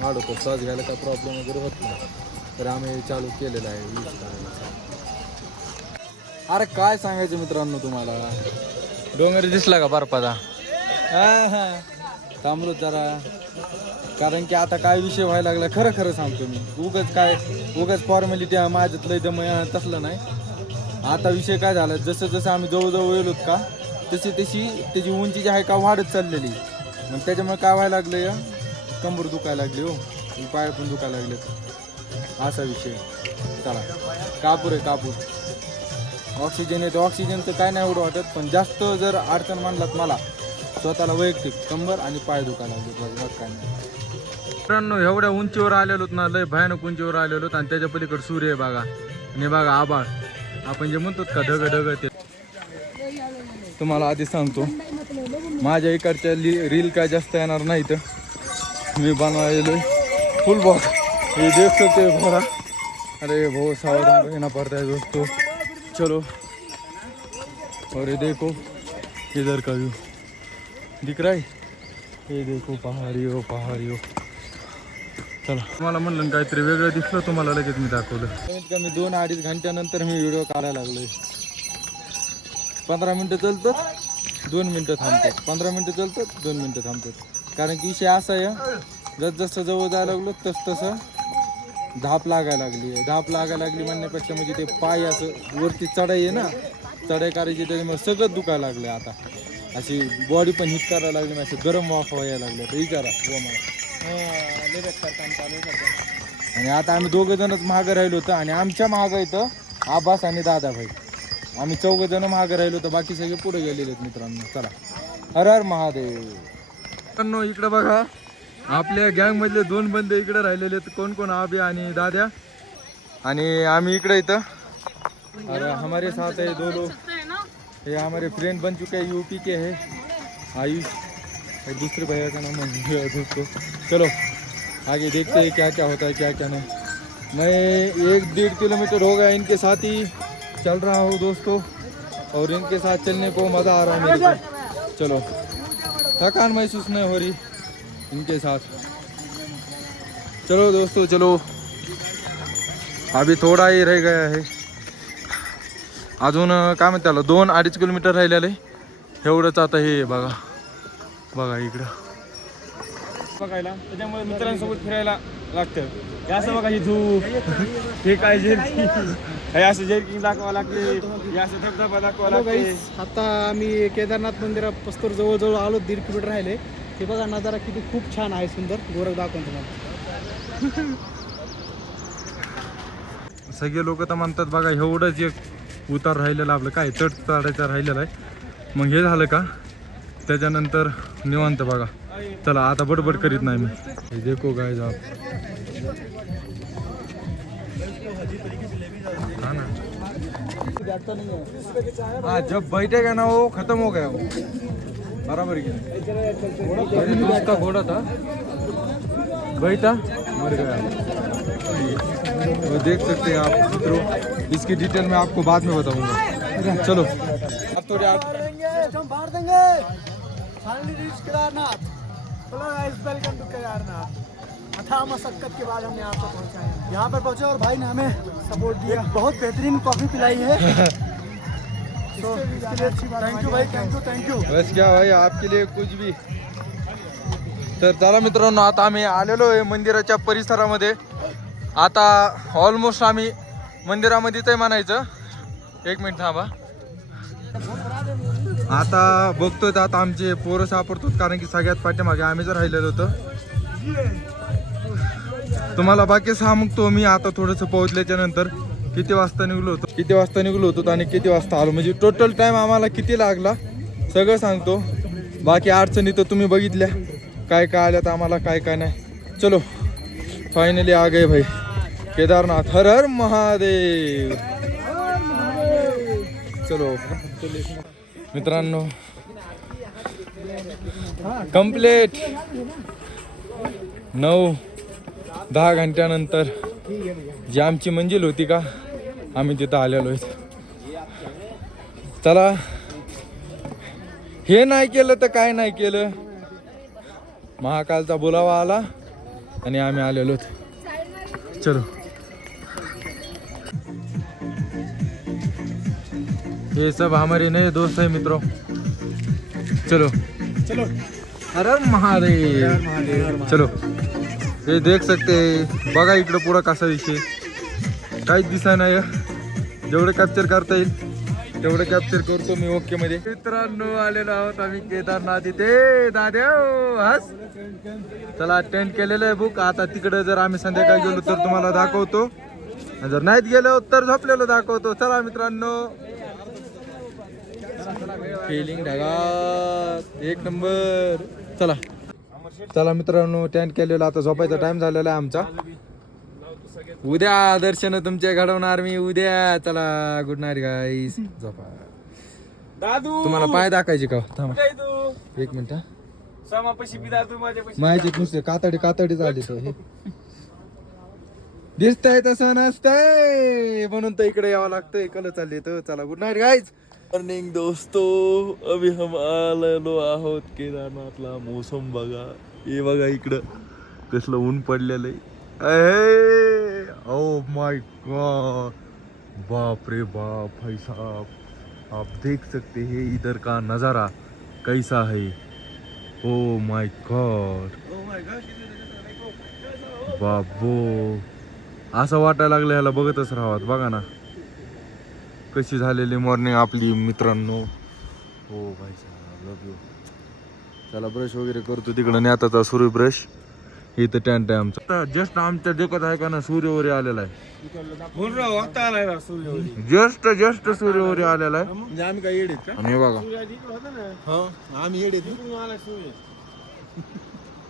वाढवतो. श्वास घ्यायला काय प्रॉब्लेम वगैरे होत नाही. तर आम्ही चालू केलेलं आहे यूज करायला. अरे काय सांगायचं मित्रांनो तुम्हाला, डोंगर दिसला का बर्फाचा. हां हां थांबलो जरा कारण की आता काय विषय व्हायला लागला. खरं सांगतो मी उगाच फॉर्मॅलिटी माझ्यात लय दम तसलं नाही. आता विषय काय झाला जसं आम्ही जवळ येलोत का तशी त्याची उंची जी आहे का वाढत चाललेली. मग त्याच्यामुळे काय व्हायला लागलं कंबर दुखायला लागली हो, पाय पण दुखायला लागलेत, असा विषय. चला कापूर आहे कापूर. ऑक्सिजन येतो, ऑक्सिजनचं काय नाही एवढं वाटत, पण जास्त जर अडचण मानलात मला स्वतःला वैयक्तिक कंबर आणि पाय दुखायला लागले, बस काय नाही. मित्रांनो एवढ्या उंचीवर आलेलोत ना, लय भयानक उंचीवर आलेलोत आणि त्याच्या पलीकडे सूर्य आहे बघा आणि बघा आभाळ, आपण जे म्हणतो का ढग ढग ते. तुम्हाला आधी सांगतो माझ्या इकडच्या रील काय जास्त येणार नाही तर मी बनवायलो फुल बॉक्स, ये देख सकते हो भरा. अरे बहुत सावधान रहना पड़ता है दोस्तों. चलो और ये देखो इधर का व्यू दिख रहा है, ये देखो पहाड़ी हो पहाड़ी हो. चला तुम्हाला म्हणलं काहीतरी वेगळं दिसलं तुम्हाला लगेच मी दाखवलं. कमीत कमी 2-2.5 घंट्यानंतर मी व्हिडिओ काढायला लागलोय. 15 मिनटं चालतात 2 मिनटं थांबतात, 15 मिनटं चालतात 2 मिनटं थांबतात. कारण की विषय असा आहे, जसं जवळ जायला लागलो तसं धाप लागायला लागली. धाप लागायला लागली म्हणण्यापेक्षा म्हणजे ते पाय असं वरती चढाई आहे ना, चढाई करायची त्याच्यामुळे सगळं दुखायला लागले. आता अशी बॉडी पण हिट करायला लागली, अशी गरम वाफ व्हायला लागले. तर विचारा हो मला. आणि आता आम्ही 2 जणच मागं राहिलो होतो आणि आमच्या मागं इथं आबास आणि दादाभाई, आम्ही 4 जण मागं राहिलो होतो, बाकी सगळे पुढे गेलेले आहेत मित्रांनो. चला हर हर महादेव. मित्रांनो इकडे बघा आपल्या गँग मधले 2 बंदे इकडे राहिलेले आहेत. कोण कोण? आबी आणि दाद्या. आणि आम्ही इकडे इथं. और हमारे साथ है 2 लोग, ये हमारे फ्रेंड बन चुके हैं, यूपी के हैं, आयुष और दूसरे भैया का नाम है दोस्तों. चलो आगे देखते हैं क्या क्या होता है क्या क्या नहीं. मैं 1-1.5 किलोमीटर हो गया इनके साथ ही चल रहा हूँ दोस्तों, और इनके साथ चलने को मज़ा आ रहा है मेरे को. चलो थकान महसूस नहीं हो रही इनके साथ. चलो दोस्तों चलो, अभी थोड़ा ही रह गया है अजून. काय म्हणते त्याला 2-2.5 किलोमीटर राहिलेलं आहे. एवढंच आता हे बघा बघा इकडं बघायला, त्याच्यामुळे मित्रांसोबत फिरायला लागतं. हे असं बघा ही धूप, हे काय हे असं जर्किंग दाखवावं लागते, हे असं धबधबा दाखवावं लागते. आता आम्ही केदारनाथ मंदिरापासून जवळजवळ आलो, 1.5 किलोमीटर राहिले. हे बघा नजारा किती खूप छान आहे, सुंदर. गोरख दाखवून तुम्हाला. सगळे लोक तर म्हणतात बघा एवढंच एक उतार राहिलेला आपलं, काय चढ चढायचं राहिलेलं आहे. मग हे झालं का त्याच्यानंतर निवांत बघा. चला आता बडबड करीत नाही मी. हे देखो गाइस आप, हाँ जब बैठेगा ना वो खत्म हो गया वो बराबर की. अरे उसका घोड़ा था बैठा मर गया. वो देख सकते हैं आप मित्रों, इसकी डिटेल मैं आपको बाद में बताऊंगा. चलो अब थोड़े आप बाहर देंगे. Finally reach Kedarnath. Hello guys, welcome to Kedarnath. अथाह मशक्कत के बाद हम यहाँ पर पहुँचे हैं. यहाँ पर पहुँचे और भाई ने हमें सपोर्ट दिया, बहुत बेहतरीन कॉफ़ी पिलाई है. तो इसके लिए अच्छी बात. थैंक यू भाई, थैंक यू. बस क्या भाई आपके लिए कुछ भी. तर चला मित्रांनो, आता आम्ही आलेलो आहे मंदिराच्या परिसरामध्ये. आता ऑलमोस्ट आम्ही मंदिरामध्येच आहे म्हणायचं. 1 मिनिट थांबा. आता बघतोय तर आता आमचे पोरं सापडतो, कारण की सगळ्यात पाठीमागे आम्हीच राहिलेलो होतो. तुम्हाला बाकी सांगतो मी आता थोडंसं पोहोचल्याच्या नंतर किती वाजता निघलो होतो आणि किती वाजता आलो, म्हणजे टोटल टाइम आम्हाला किती लागला सगळं सांगतो. बाकी अडचणी तर तुम्ही बघितल्या काय काय आल्यात आम्हाला, काय काय नाही. चलो फायनली आ गए भाई केदारनाथ. हर हर महादेव. चलो मित्रांनो कंप्लीट 9-10 घंट्यानंतर जी आमची मंजिल होती का आम्ही तिथं आलेलो आहे. चला हे नाही केलं तर काय नाही केलं, महाकालचा बोलावा आला आणि आम्ही आलेलो. चलो ये सब हमारे नए दोस्त है मित्रों. चलो चलो हर हर महादेव. चलो हे देख सकते बघा इकडं पुढं कसा विषय काहीच दिसा नाही, जेवढं कॅप्चर करता येईल तेवढं कॅप्चर करतो मी ओके मध्ये. मित्रांनो आलेलो आहोत आम्ही केदारनाथ इथे. दादा हस. चला टेंट केलेलं आहे बुक. आता तिकडे जर आम्ही संध्याकाळी गेलो तर तुम्हाला दाखवतो, जर नाहीत गेलो तर झोपलेलो दाखवतो. चला मित्रांनो, फिलिंग ढगात एक नंबर. चला चला मित्रांनो, टेंट केलेलं. आता झोपायचा टाइम झालेला आहे आमचा. उद्या दर्शन तुमचे घडवणार मी उद्या. चला गुड नाईट गाईस. झोपा. दादू तुम्हाला पाय दाखायचे का? थांबा तू एक मिनिट. समापशी बी दादू माझ्यापाशी माझे नुसते कातडी झाली तो. हे दिसतंय तसं नसतंय म्हणून तर इकडे यावं लागतंय. कल चालले तर. चला गुड नाईट गाईज. मॉर्निंग दोस्तो, अभी हम आलेलो आहोत केदारनाथला. मोसम बघा, हे बघा इकडं कसलं ऊन पडलेलं आहे. ओ माय गॉड, बाप रे बाप भाई साहब, आप देख सकते हैं इधर का नज़ारा कैसा है. ओ माय गॉड, बाबो, असं वाटायला लागलं ह्याला बघतच राहावं. बघा ना कशी झालेली मॉर्निंग आपली मित्रांनो. हो भाई साहब, लव यू. त्याला ब्रश वगैरे करतो तिकडं नेताचा सूर्य ब्रश. इथं टेंट आहे आमचा. जस्ट आमच्या देखत आहे का ना सूर्यवरी आलेला आहे. जस्ट सूर्यवरी आलेला आहे. म्हणजे आम्ही काय येडे का? आणि हे बघा आम्ही येडे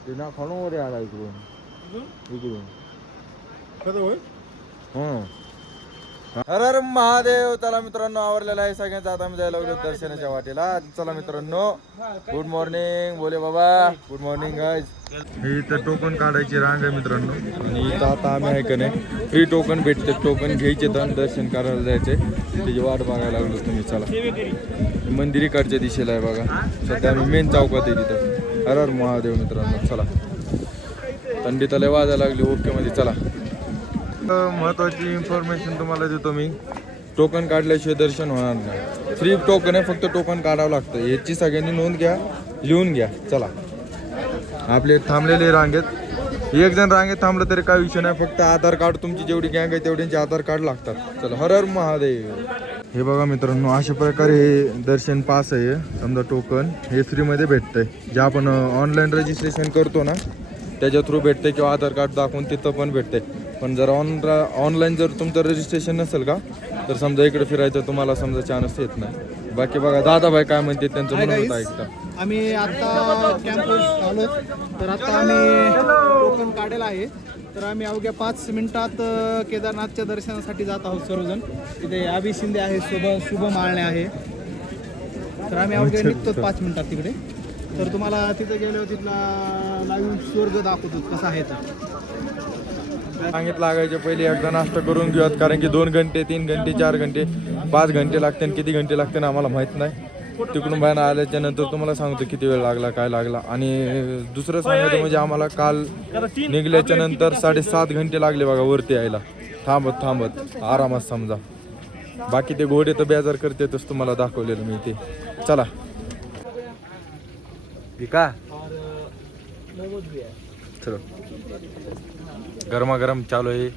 ते ना खालून वरी आला इकडून. हर हर महादेव. चला मित्रांनो, आवरलेला आहे सगळ्यांचा. आता आम्ही जायला लागलो दर्शनाच्या वाटेला. चला मित्रांनो, गुड मॉर्निंग बोले बाबा. Good morning guys. हे इथं टोकन काढायची रांग आहे मित्रांनो. आणि इथं आता आम्ही आहे का नाही, हे टोकन भेटते. टोकन घ्यायचे तर दर्शन करायला जायचे. त्याची वाट बघायला लागलो तुम्ही. चला, मंदिर इकडच्या दिशेला आहे बघा. सध्या आम्ही मेन चौकात आहे तिथं. हर हर महादेव मित्रांनो. चला, थंडी तर लय वाजायला लागली ओके मध्ये. चला, महत्वाची इन्फॉर्मेशन तुम्हाला देतो मी. टोकन काढल्याशिवाय दर्शन होणार नाही. फ्री टोकन आहे, फक्त टोकन काढावं लागतं. याची सगळ्यांनी नोंद घ्या, लिहून घ्या. चला, आपले थांबलेले रांगेत, एक जण रांगेत थांबलं तरी काय विषय नाही. फक्त आधार कार्ड, तुमची जेवढी गँग आहे तेवढ्यांचे आधार कार्ड लागतात. चला, हर हर महादेव. हे बघा मित्रांनो, अशा प्रकारे हे दर्शन पास आहे. समजा टोकन हे फ्रीमध्ये भेटतंय. जे आपण ऑनलाईन रजिस्ट्रेशन करतो ना त्याच्या थ्रू भेटते, किंवा आधार कार्ड दाखवून तिथं पण भेटते. पण जर ऑनलाईन जर तुमचं रजिस्ट्रेशन नसेल का, तर समजा इकडे फिरायचं तुम्हाला समजा चान्स येत नाही. बाकी बघा दादाभाई काय म्हणते त्यांचं म्हणून ऐकता. आम्ही आता कॅम्पस आलो. तर आता आम्ही टोकन काढलेला आहे. तर आम्ही अवघ्या 5 मिनिटात केदारनाथच्या दर्शनासाठी जात आहोत सर्वजण. तिथे अभि शिंदे आहे, शुभ माळणे आहे. तर आम्ही अवघ्या निघतो 5 मिनिटात तिकडे. तर तुम्हाला तिथे गेल्यावर तिथला लाईव्ह स्वर्ग दाखवतो कसा आहे. तर सांगितलं लागायच्या पहिले एकदा नाश्ता करून घेऊयात. कारण की 2 घंटे 3 घंटे 4 घंटे 5 घंटे लागते. आणि किती घंटे लागते ना आम्हाला माहीत नाही. तिकडून बाहेर आल्याच्या नंतर तुम्हाला सांगतो किती वेळ लागला, काय लागला. आणि दुसरं सांगायचं म्हणजे आम्हाला काल निघल्याच्या नंतर 7.5 घंटे लागले बघा वरती यायला, थांबत आरामात समजा. बाकी ते घोडे तर बेजार करतेच, तुम्हाला दाखवलेलं मी ते. चला का चलो, गरमागरम चालू आहे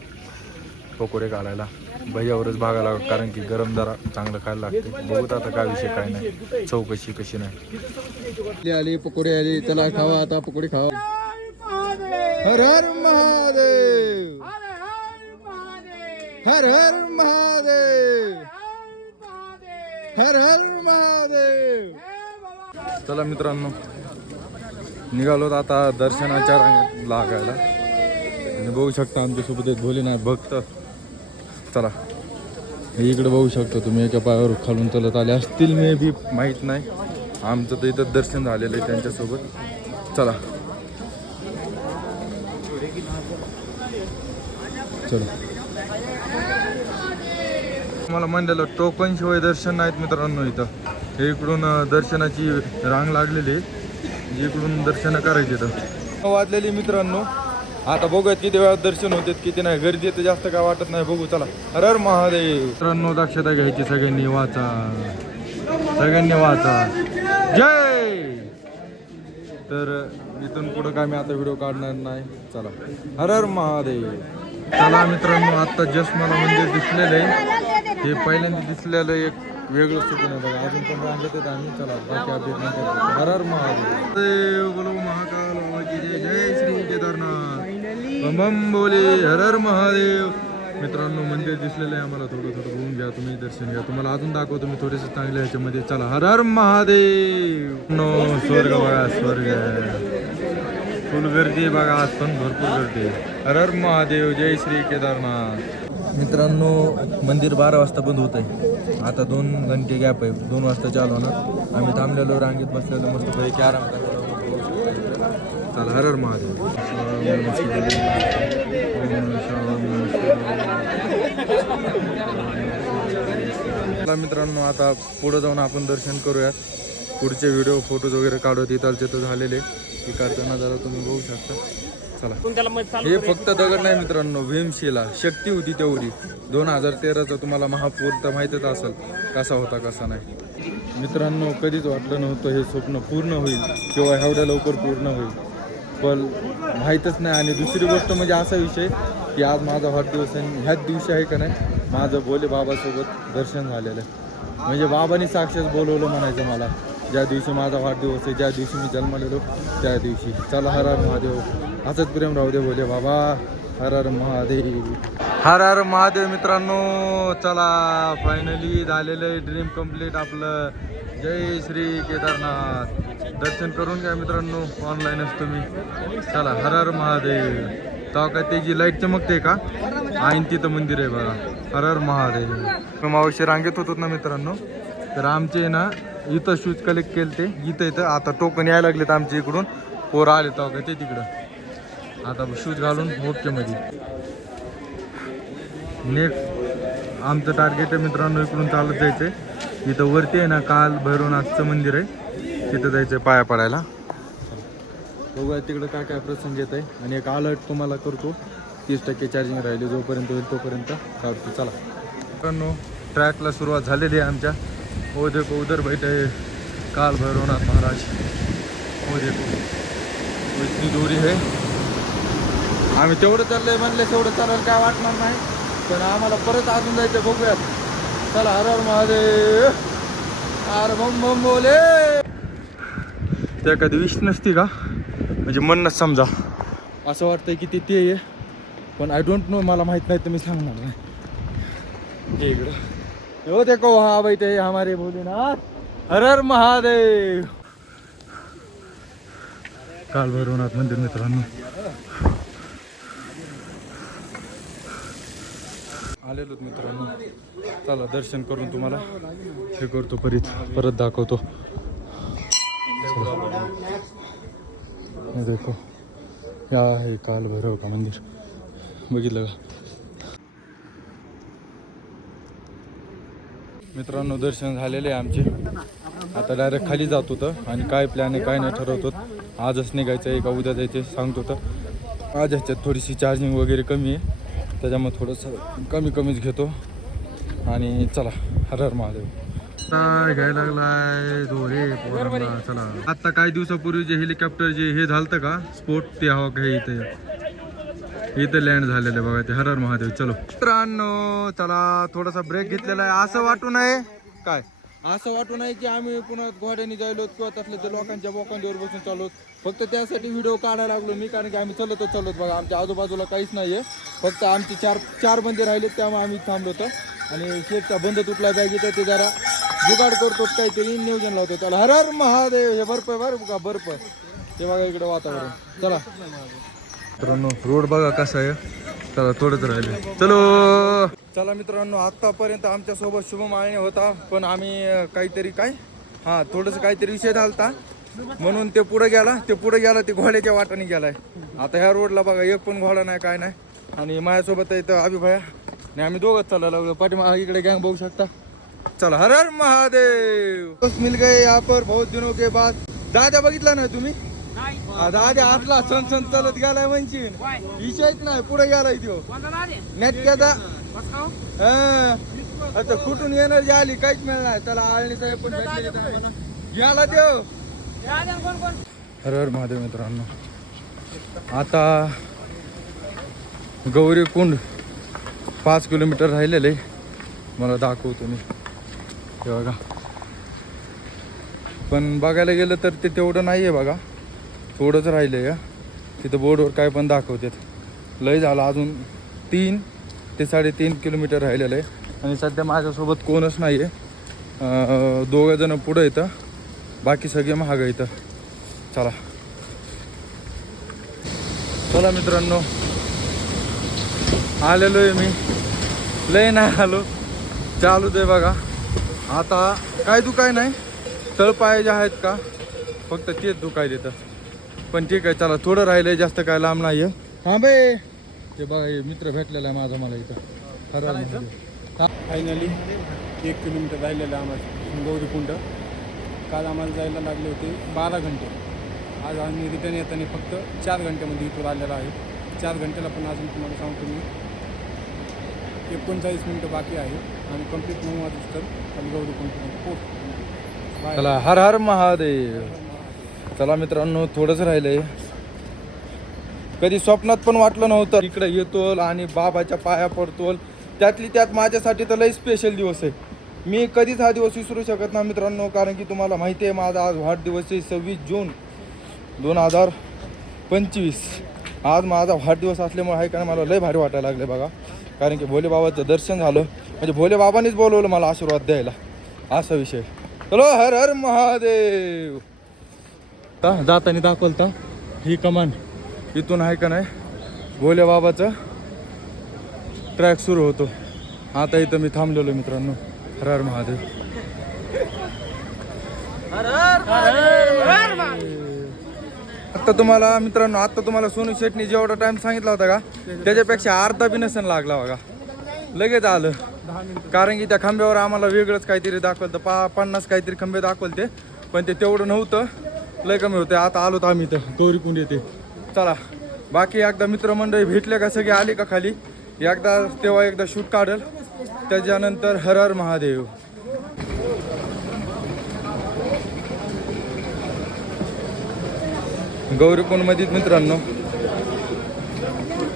पकोडे काढायला. भैयावरच भागायला, कारण की गरम जरा चांगलं खायला लागते. बघूत आता काय विषय काय नाही, चौकशी कशी नाही. आली पकोडे आली. चला खावा आता पकोडे खावा. हर हर महादेव, हर हर महादेव, हर हर महादेव. चला मित्रांनो, निघालो आता दर्शनाच्या रांगेत लागायला. आणि बघू शकता आमच्यासोबत एक भोलेनाथ भक्त. चला, हे इकडे बघू शकता तुम्ही. एका पायावर खालून चालत आले असतील, मे बी माहीत नाही. आमचं तर इथं दर्शन झालेलं आहे त्यांच्यासोबत. चला चला, मला म्हणलेलं टोकन शिवाय दर्शन नाहीत मित्रांनो. इथं हे इकडून दर्शनाची रांग लागलेली आहे, इकडून दर्शन करायचे. तर वाजलेली मित्रांनो. आता बघूयात किती वेळात दर्शन होते किती नाही. गर्दी तर जास्त काय वाटत नाही. बघू चला. हर हर महादेव. मित्रांनो दक्षता घ्यायची सगळ्यांनी. वाचा, सगळ्यांनी वाचा. जय. तर इथून पुढं काय मी आता व्हिडिओ काढणार नाही. चला, हर हर महादेव. चला मित्रांनो, आता जस्ट मला मंदिर दिसलेलं आहे. हे पहिल्यांदा दिसलेलं एक वेगळं सुकून आहे बघा. अजून पण रांगेत आहेत आम्ही. चला बाकी अपडेट नंतर. हर हर महादेव. देव बोलो महाकाल बाबाची जय. जय श्री केदारनाथ. बम बम बोले हर हर महादेव. मित्रांनो मंदिर दिसलेलं आहे आम्हाला. थोडं बघून घ्या तुम्ही, दर्शन घ्या. तुम्हाला अजून दाखवतो मी थोडेसे चांगले ह्याच्यामध्ये. चला हर हर महादेव. नो स्वर्ग बघा, स्वर्ग फुल गर्दी बघा. आज पण भरपूर गर्दी. हर हर महादेव. जय श्री केदारनाथ. मित्रांनो मंदिर 12 वाजता बंद होत आहे. आता 2 घंटे गॅप आहे. 2 वाजता चालू होणार. आम्ही थांबलेलो, रांगेत बसलेलो, मस्त पैकी आराम करायला. चला हर हर महादेव. चला मित्रांनो आता पुढे जाऊन आपण दर्शन करूयात. पुढचे व्हिडिओ फोटोज वगैरे काढत इथालचे तर झालेले. इकडचा नजारा तुम्ही बघू शकता. चला हे फक्त दगड नाही मित्रांनो, भीमशिला शक्ती होती तेवढी. 2013चा तुम्हाला महापूर तर माहीतच असेल कसा होता कसा नाही. मित्रांनो कधीच वाटलं नव्हतं हे स्वप्न पूर्ण होईल किंवा एवढ्या लवकर पूर्ण होईल, पण माहीतच नाही. आणि दुसरी गोष्ट म्हणजे असा विषय की आज माझा वाढदिवस आहे. ह्याच दिवशी आहे का नाही माझं भोले बाबासोबत दर्शन झालेलं आहे. म्हणजे बाबांनी साक्षात बोलवलं म्हणायचं मला. ज्या दिवशी माझा वाढदिवस आहे, ज्या दिवशी मी जन्मलेलो त्या दिवशी. चला हर हर महादेव. असंच प्रेम राहू दे भोले बाबा. हर हर महादेव. हर हर महादेव. मित्रांनो चला फायनली झालेलं आहे ड्रीम कंप्लीट आपलं. जय श्री केदारनाथ. दर्शन करून घ्या मित्रांनो, ऑनलाईनच तुम्ही. चला हर हर महादेव. तेव्हा काय त्याची लाईट चमकते का? आईन तिथं मंदिर आहे बघा. हर हर महादेव. मावशी रांगेत होतो ना मित्रांनो, तर आमचे ना इथं शूज कलेक्ट केले ते इथं आता टोकन यायला लागलेत आमच्या इकडून. पोरं आले तेव्हा काय ते तिकडं. आता शूज घालून ओकेमध्ये. नेक्स्ट आमचं टार्गेट आहे मित्रांनो इकडून चालत जायचं आहे. इथं वरती आहे ना काल भैरवनाथचं मंदिर आहे, तिथं जायचं आहे पाया पडायला. बघूया तिकडं काय काय प्रसंग येत आहे. आणि एक अलर्ट तुम्हाला करतो. 30% चार्जिंग राहिली, जोपर्यंत होईल तोपर्यंत काढतो. चला मित्रांनो ट्रॅकला सुरुवात झालेली आहे आमच्या. हो देखो उधर बैठे काल भैरवनाथ महाराज. हो देखो इतनी दूरी है. आम्ही तेवढं चाललंय म्हणलं तेवढं चालायला काय वाटणार नाही, पण आम्हाला परत अजून जायचं. बघूयात. चला हर हर महादेव. अरे बम बम बोले. त्या कधी विष नसती का म्हणजे म्हणणंच समजा असं वाटतंय की ते आहे, पण आय डोंट नो. मला माहित नाही तर मी सांगणार नाही. हे इकडं हो देखो हा बैठे हमारे भोलेनाथ. हर हर महादेव. काल भैरवनाथ मंदिर मित्रांनो. आलेलो मित्रांनो. चला दर्शन करून तुम्हाला हे करतो, परत दाखवतो. देखो या आहे काल भैरव का मंदिर. बघितलं का मित्रांनो? दर्शन झालेले आहे आमचे. आता डायरेक्ट खाली जात होतं आणि काय प्लॅन आहे काय नाही ठरवतो. आजच निघायचं आहे का उद्या जायचं सांगतो. तर आज ह्याच्यात थोडीशी चार्जिंग वगैरे कमी आहे, त्याच्यामुळे थोडंसं कमीच घेतो. आणि चला हर हर महादेव. घ्यायला लागलाय धोरे पोरांना. चला आता काही दिवसापूर्वी जे हेलिकॉप्टर जे हे झालं का स्पोर्ट, ते हवा काही इथं लँड झालेलं आहे बघा. ते हर हर महादेव. चलो मित्रांनो चला थोडासा ब्रेक घेतलेला आहे. असं वाटू नये काय, असं वाटू नये की आम्ही पुन्हा घोड्याने जायलो किंवा तसले तर लोकांच्या बोकांवर बसून चाललो. फक्त त्यासाठी व्हिडिओ काढायला लागलो मी, कारण की आम्ही चालत बघा. आमच्या आजूबाजूला काहीच नाहीये, फक्त आमचे चार बंदे राहिले, त्यामुळे आम्ही थांबलो होतो. आणि शेतचा बंद तुटला बॅग तर ते जरा जुगाड करतो, काहीतरी नियोजन लावतो. चला हर हर महादेव. हे बर्फ आहे बरं का, बर्फ. हे बघा इकडे वातावरण. चला मित्रांनो रोड बघा कसा आहे. चला थोडंच राहिले. चला मित्रांनो आत्तापर्यंत आमच्या सोबत शुभम आळणे होता, पण आम्ही काहीतरी थोडंसं काहीतरी विषय झालता म्हणून ते पुढे गेला. ते घोड्याच्या वाटाने गेलाय. आता ह्या रोडला बघा एक पण घोडा नाही काय नाही. आणि माझ्यासोबत इथं अभिभया आणि आम्ही दोघंच चालायला लागलो. पाठीमागे इकडे गँग बघू शकता. चला हर हर महादेव. मिल गए यहाँ पर बहुत दिनों के बाद. दादा बघितला ना तुम्ही? दादा आपला सण चालत गेलाय म्हणजे विषयच नाही. पुढे गेलाय तो नेटक्याचा. आता कुठून एनर्जी आली काहीच मिळणार. त्याला आळणी साहेब पण गेला देव. हर हर महादेव. मित्रांनो आता गौरी कुंड 5 किलोमीटर राहिलेले मला दाखवतो मी. हे बघा. पण बघायला गेलं तर ते तेवढं नाही आहे बघा, थोडंच राहिलं आहे. तिथं बोर्डवर काय पण दाखवतात. लय झालं, अजून 3 ते 3.5 किलोमीटर राहिलेलं आहे. आणि सध्या माझ्यासोबत कोणच नाही आहे. 2 जण पुढं येतं, बाकी सगळे महाग येतं. चला चला मित्रांनो, आलेलो आहे मी. लय नाही आलो, चालूच आहे बघा. आता काय दुखाय नाही, तळपाय जे आहेत का फक्त तेच दुखाय देतं. पण ठीक आहे, चला थोडं राहिलं आहे, जास्त काय लांब नाही आहे. थांबे ते बघा, हे मित्र भेटलेला आहे माझा मला इथं. खरं फायनली 1 किलोमीटर राहिलेलं आम्हाला गौरीकुंड. काल आम्हाला जायला लागले होते 12 घंटे. आज आम्ही रिटर्न येताना फक्त 4 घंट्यामध्ये इथून आलेला आहे. 4 घंट्याला पण अजून तुम्हाला सांगतो मी 39 मिनटं बाकी आहे आणि कंप्लीट 9 वाजता आम्ही गौरीकुंड पोहोचतो. चला, हर हर महादेव. चला मित्रांनो, थोडंच राहिलंय. कधी स्वप्नात पण वाटलं नव्हतं इकडे येतो आणि बाबाच्या पाया पडतो. त्यातली त्यात माझ्यासाठी तर लई स्पेशल दिवस आहे. मी कधीच हा दिवस विसरू शकत नाही मित्रांनो, कारण की तुम्हाला माहिती आहे माझा आज वाढदिवस आहे 26 जून 2025. आज माझा वाढदिवस असल्यामुळे आहे का मला लय भारी वाटायला लागले बघा. कारण की भोले बाबाचं दर्शन झालं, म्हणजे भोले बाबांनीच बोलवलं मला आशीर्वाद द्यायला, असा विषय. चलो, हर हर महादेव. जाताना दाखवलं ही कमान इथून आहे का नाही, भोले बाबाचं ट्रॅक सुरू होतो. आता इथं मी थांबलेलो मित्रांनो. हर हर महादेव. आता तुम्हाला मित्रांनो, आता तुम्हाला सोनू शेटनी जेवढा टाइम सांगितला होता का त्याच्यापेक्षा अर्धा बी नसन लागला बघा, लगेच आलं. कारण की त्या खांब्यावर आम्हाला वेगळंच काहीतरी दाखवलं, 50 काहीतरी खंबे दाखवले, पण ते तेवढं नव्हतं, लय कमी होते. आता आलो तर आम्ही इथं गौरीकुंड येते. चला, बाकी एकदा मित्रमंडळी भेटले का, सगळे आले का खाली एकदा, तेव्हा एकदा शूट काढल. त्याच्यानंतर हर हर महादेव. गौरीकुंडमध्ये मित्रांनो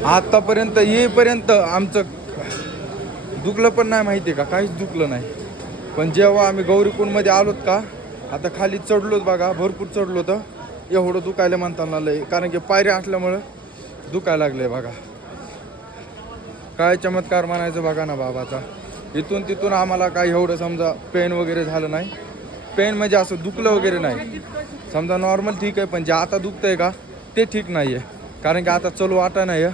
आतापर्यंत येईपर्यंत आमचं दुखलं पण नाही, माहिती आहे का, काहीच दुखलं नाही. पण जेव्हा आम्ही गौरीकुंडमध्ये आलोत का, आता खाली चढलोत बघा, भरपूर चढलो तर एवढं दुखायला म्हणताना लय, कारण की पायऱ्या असल्यामुळं दुखायला लागले बघा. काय चमत्कार म्हणायचं बघा ना बाबाचा. इथून तिथून आम्हाला काय एवढं समजा पेन वगैरे झालं नाही. पेन म्हणजे असं दुखलं वगैरे नाही, समजा नॉर्मल ठीक आहे. पण जे आता दुखतंय का ते ठीक नाही आहे, कारण की आता चलो वाटा नाही आहे.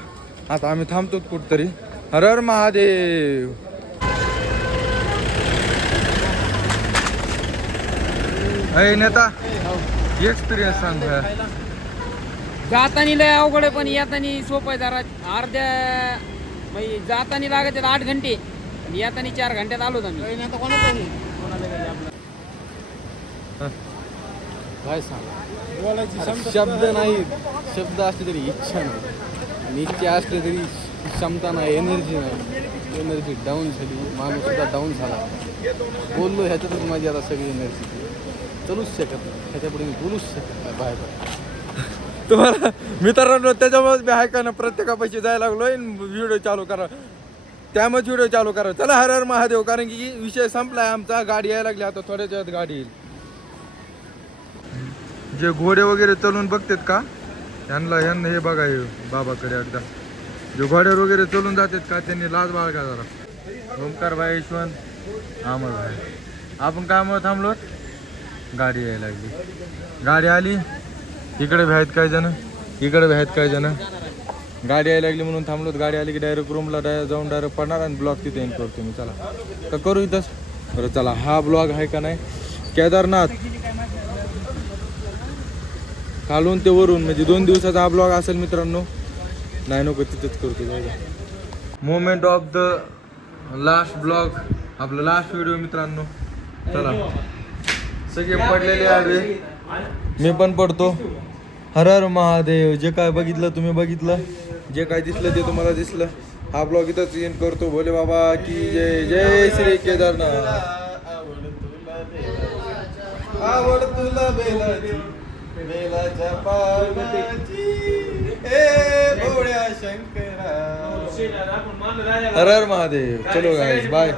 आता आम्ही थांबतो कुठतरी. हर हर महादेव. अय नेता, एक्सपिरियन्स सांग. जातानी लय अवघड आहे, पण येतानी सोपं आहे जरा. अर्ध्या म्हणजे जातानी लागत 8 घंटे आणि येतानी 4 घंट्यात आलो आम्ही. काय सांग, शब्द नाही, शब्द असले तरी इच्छा नाही, आणि इच्छा असली तरी क्षमता नाही, एनर्जी नाही. एनर्जी डाऊन झाली, माणूस सुद्धा डाऊन झाला. बोललो ह्याच्यातच माझी आता सगळी एनर्जी चलूच शकत नाही, ह्याच्यापुढे मी बोलूच शकत नाही बाहेर. तुम्हाला मित्रांनो त्याच्यामुळेच मी आहे का ना प्रत्येकापाशी जायला लागलोय, व्हिडिओ चालू करा, त्यामुळेच व्हिडिओ चालू करा. चला हर हर महादेव. कारण की विषय संपलाय आमचा, गाडी यायला लागली, आता थोड्याच वेळात गाडी येईल. जे घोडे वगैरे चलून बघतात का यांना हे बघा, हे बाबाकडे एकदा जे घोड्यावर वगैरे चलून जातात का त्यांनी लाज बाळगा जरा. ओमकार भाई, यशवंत, अमर भाई, आपण कामावर थांबलो, गाडी यायला लागली. गाडी आली, इकडे भ्यायत काय जण, इकडे भ्यायत काय जण. गाडी यायला लागली म्हणून थांबलोत. गाडी आली की डायरेक्ट रूमला जाऊन डायरेक्ट पडणार आणि ब्लॉग तिथे एंड करतो मी. चला का करू इथंच. बरं चला, हा ब्लॉग आहे का नाही केदारनाथ खालून ते वरून, म्हणजे 2 दिवसाचा हा ब्लॉग असेल मित्रांनो. नाही नको तिथंच करतो. Moment of the last blog, आपला लास्ट व्हिडिओ मित्रांनो. चला, सगळे पडलेले आहे, मी पण पडतो. हर हर महादेव. जे काय बघितलं तुम्ही बघितलं, जे काय दिसलं ते तुम्हाला दिसलं. हा ब्लॉग इथंच एंड करतो. भोले बाबा की जय. जय श्री केदारनाथ. आवड तुला बेलाची, बेलाच्या पानाची, ए भोळ्या शंकरा. हर हर महादेव. चलो गाइस, बाय.